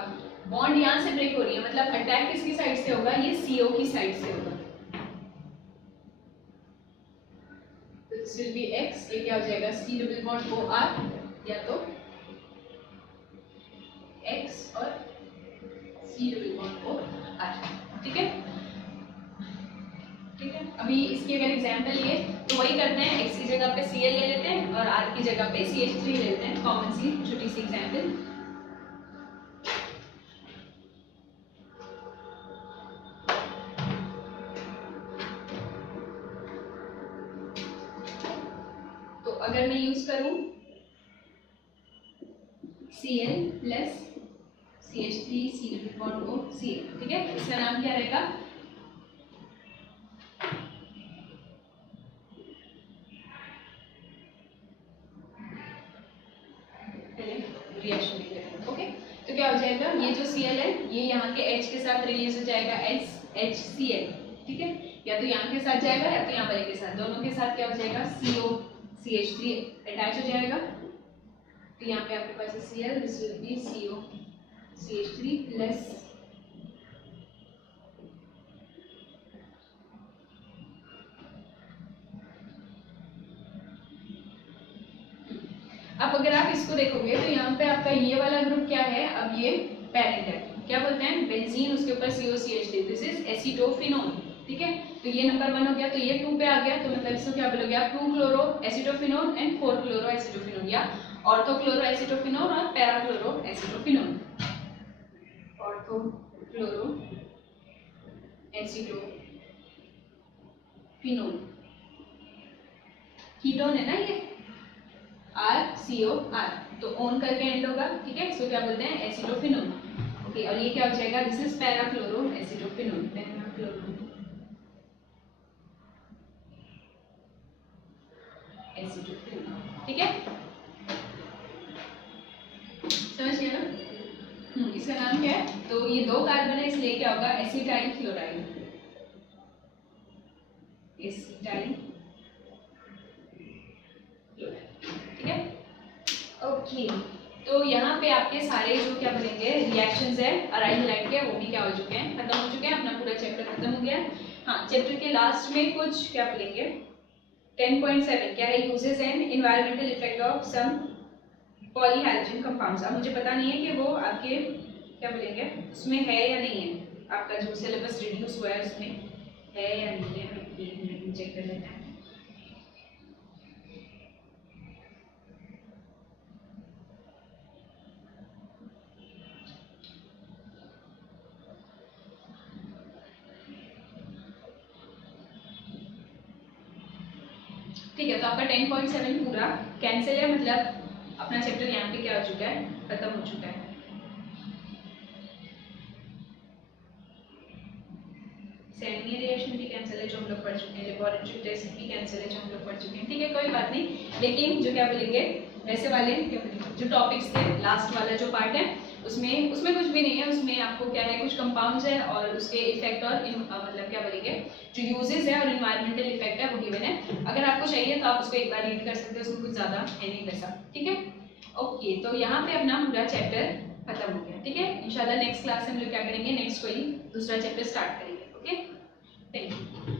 बॉन्ड यहाँ से ब्रेक हो रही है, मतलब अटैक किसकी साइड से होगा, ये CO की साइड से होगा। This will be X, ये क्या हो जाएगा, C डबल बॉन्ड OR, या तो X और C डबल बॉन्ड OR, ठीक है, ठीक है। अभी इसकी अगर एग्जांपल लिए तो वही करते हैं, X की जगह पे Cl ले लेते हैं और R की जगह पे CH3 ले लेते हैं, कॉमन सी छोटी सी एग्जांपल। अगर मैं यूज करूं Cl plus CH3 C double bond O Cl, ठीक है, इसका नाम क्या रहेगा, रिएक्शन लिख लेते हैं, ओके। तो क्या हो जाएगा, ये जो Cl है ये यहाँ के H के साथ रिलीज हो जाएगा HCl, ठीक है, या तो यहाँ के साथ जाएगा या तो यहाँ वाले के साथ, दोनों के साथ क्या हो जाएगा, CO CH3 अटैच हो जाएगा। तो यहाँ पे आपके पास Cl, this will be CO CH3 plus अब अगर आप इसको देखोगे तो यहाँ पे आपका ये वाला ग्रुप क्या है, अब ये पेरेंट है, क्या बोलते हैं, बेंजीन, उसके ऊपर COCH3, दिस इज एसीटोफिनोन, ठीक है। तो ये नंबर 1 हो गया, तो ये 2 पे आ गया, तो मतलब इसको क्या बोलोगे आप, 2 chloro acetophenone and 4 chloro acetophenone, या ऑर्थो क्लोरो एसिटोफिनोन और para chloro acetophenone, ortho chloro acetophenone, ketone है ना ये, RCOR, तो ओन करके एंड होगा, ठीक है, इसको क्या बोलते हैं, एसिटोफिनोन, ओके। और ये क्या हो जाएगा, this is para chloro acetophenone, acetophenone, ठीक है, समझ गया ना? इसका नाम क्या है? तो ये 2 कार्बन है इसलिए क्या होगा, एसिटाइल क्लोराइड, एसिटाइल क्लोराइड, ठीक है। ओके, तो यहाँ पे आपके सारे जो क्या बोलेंगे रिएक्शंस है अराइल हैलाइड के, वो भी क्या हो चुके हैं, खत्म हो चुके हैं, अपना पूरा चैप्टर खत्म हो गया। हाँ, चैप्टर के लास्ट में कुछ क्या बोलेंगे 10.7 क्या है, uses and environmental effect of some polyhydrogen compounds. अब मुझे पता नहीं है कि वो आपके क्या बोलेंगे उसमें है या नहीं है, आपका जो सिलेबस रिड्यूस हुआ है उसमें है या नहीं है, एक मिनट में चेक कर लेते हैं। ठीक है, तो आपका 10.7 पूरा कैंसिल है, मतलब अपना चैप्टर यहाँ पे क्या हो चुका है, खत्म हो चुका है। सेमी रिएक्शन भी कैंसिल है जो हम लोग पढ़ चुके हैं, लेबोरेटरी टेस्ट भी कैंसिल है जो हम लोग पढ़ चुके हैं। ठीक है, कोई बात नहीं, लेकिन जो क्या बोलेंगे वैसे वाले क्या बोलेंगे जो टॉपिक्स थे, लास्ट वाला जो पार्ट है उसमें कुछ भी नहीं है, उसमें आपको क्या है कुछ कंपाउंड्स है और उसके इफेक्ट और मतलब क्या बोलेंगे जो यूजेस है और इन्वायरमेंटल इफेक्ट है वो गिवन है। अगर आपको चाहिए तो आप उसको एक बार रीड कर सकते हो, उसमें कुछ ज़्यादा है नहीं वैसा। ठीक है, ओके, तो यहाँ पे अपना पूरा चैप्टर खत्म हो गया। ठीक है, इंशाल्लाह नेक्स्ट क्लास में हम लोग क्या करेंगे, नेक्स्ट कोई दूसरा चैप्टर स्टार्ट करेंगे। Okay, thank you.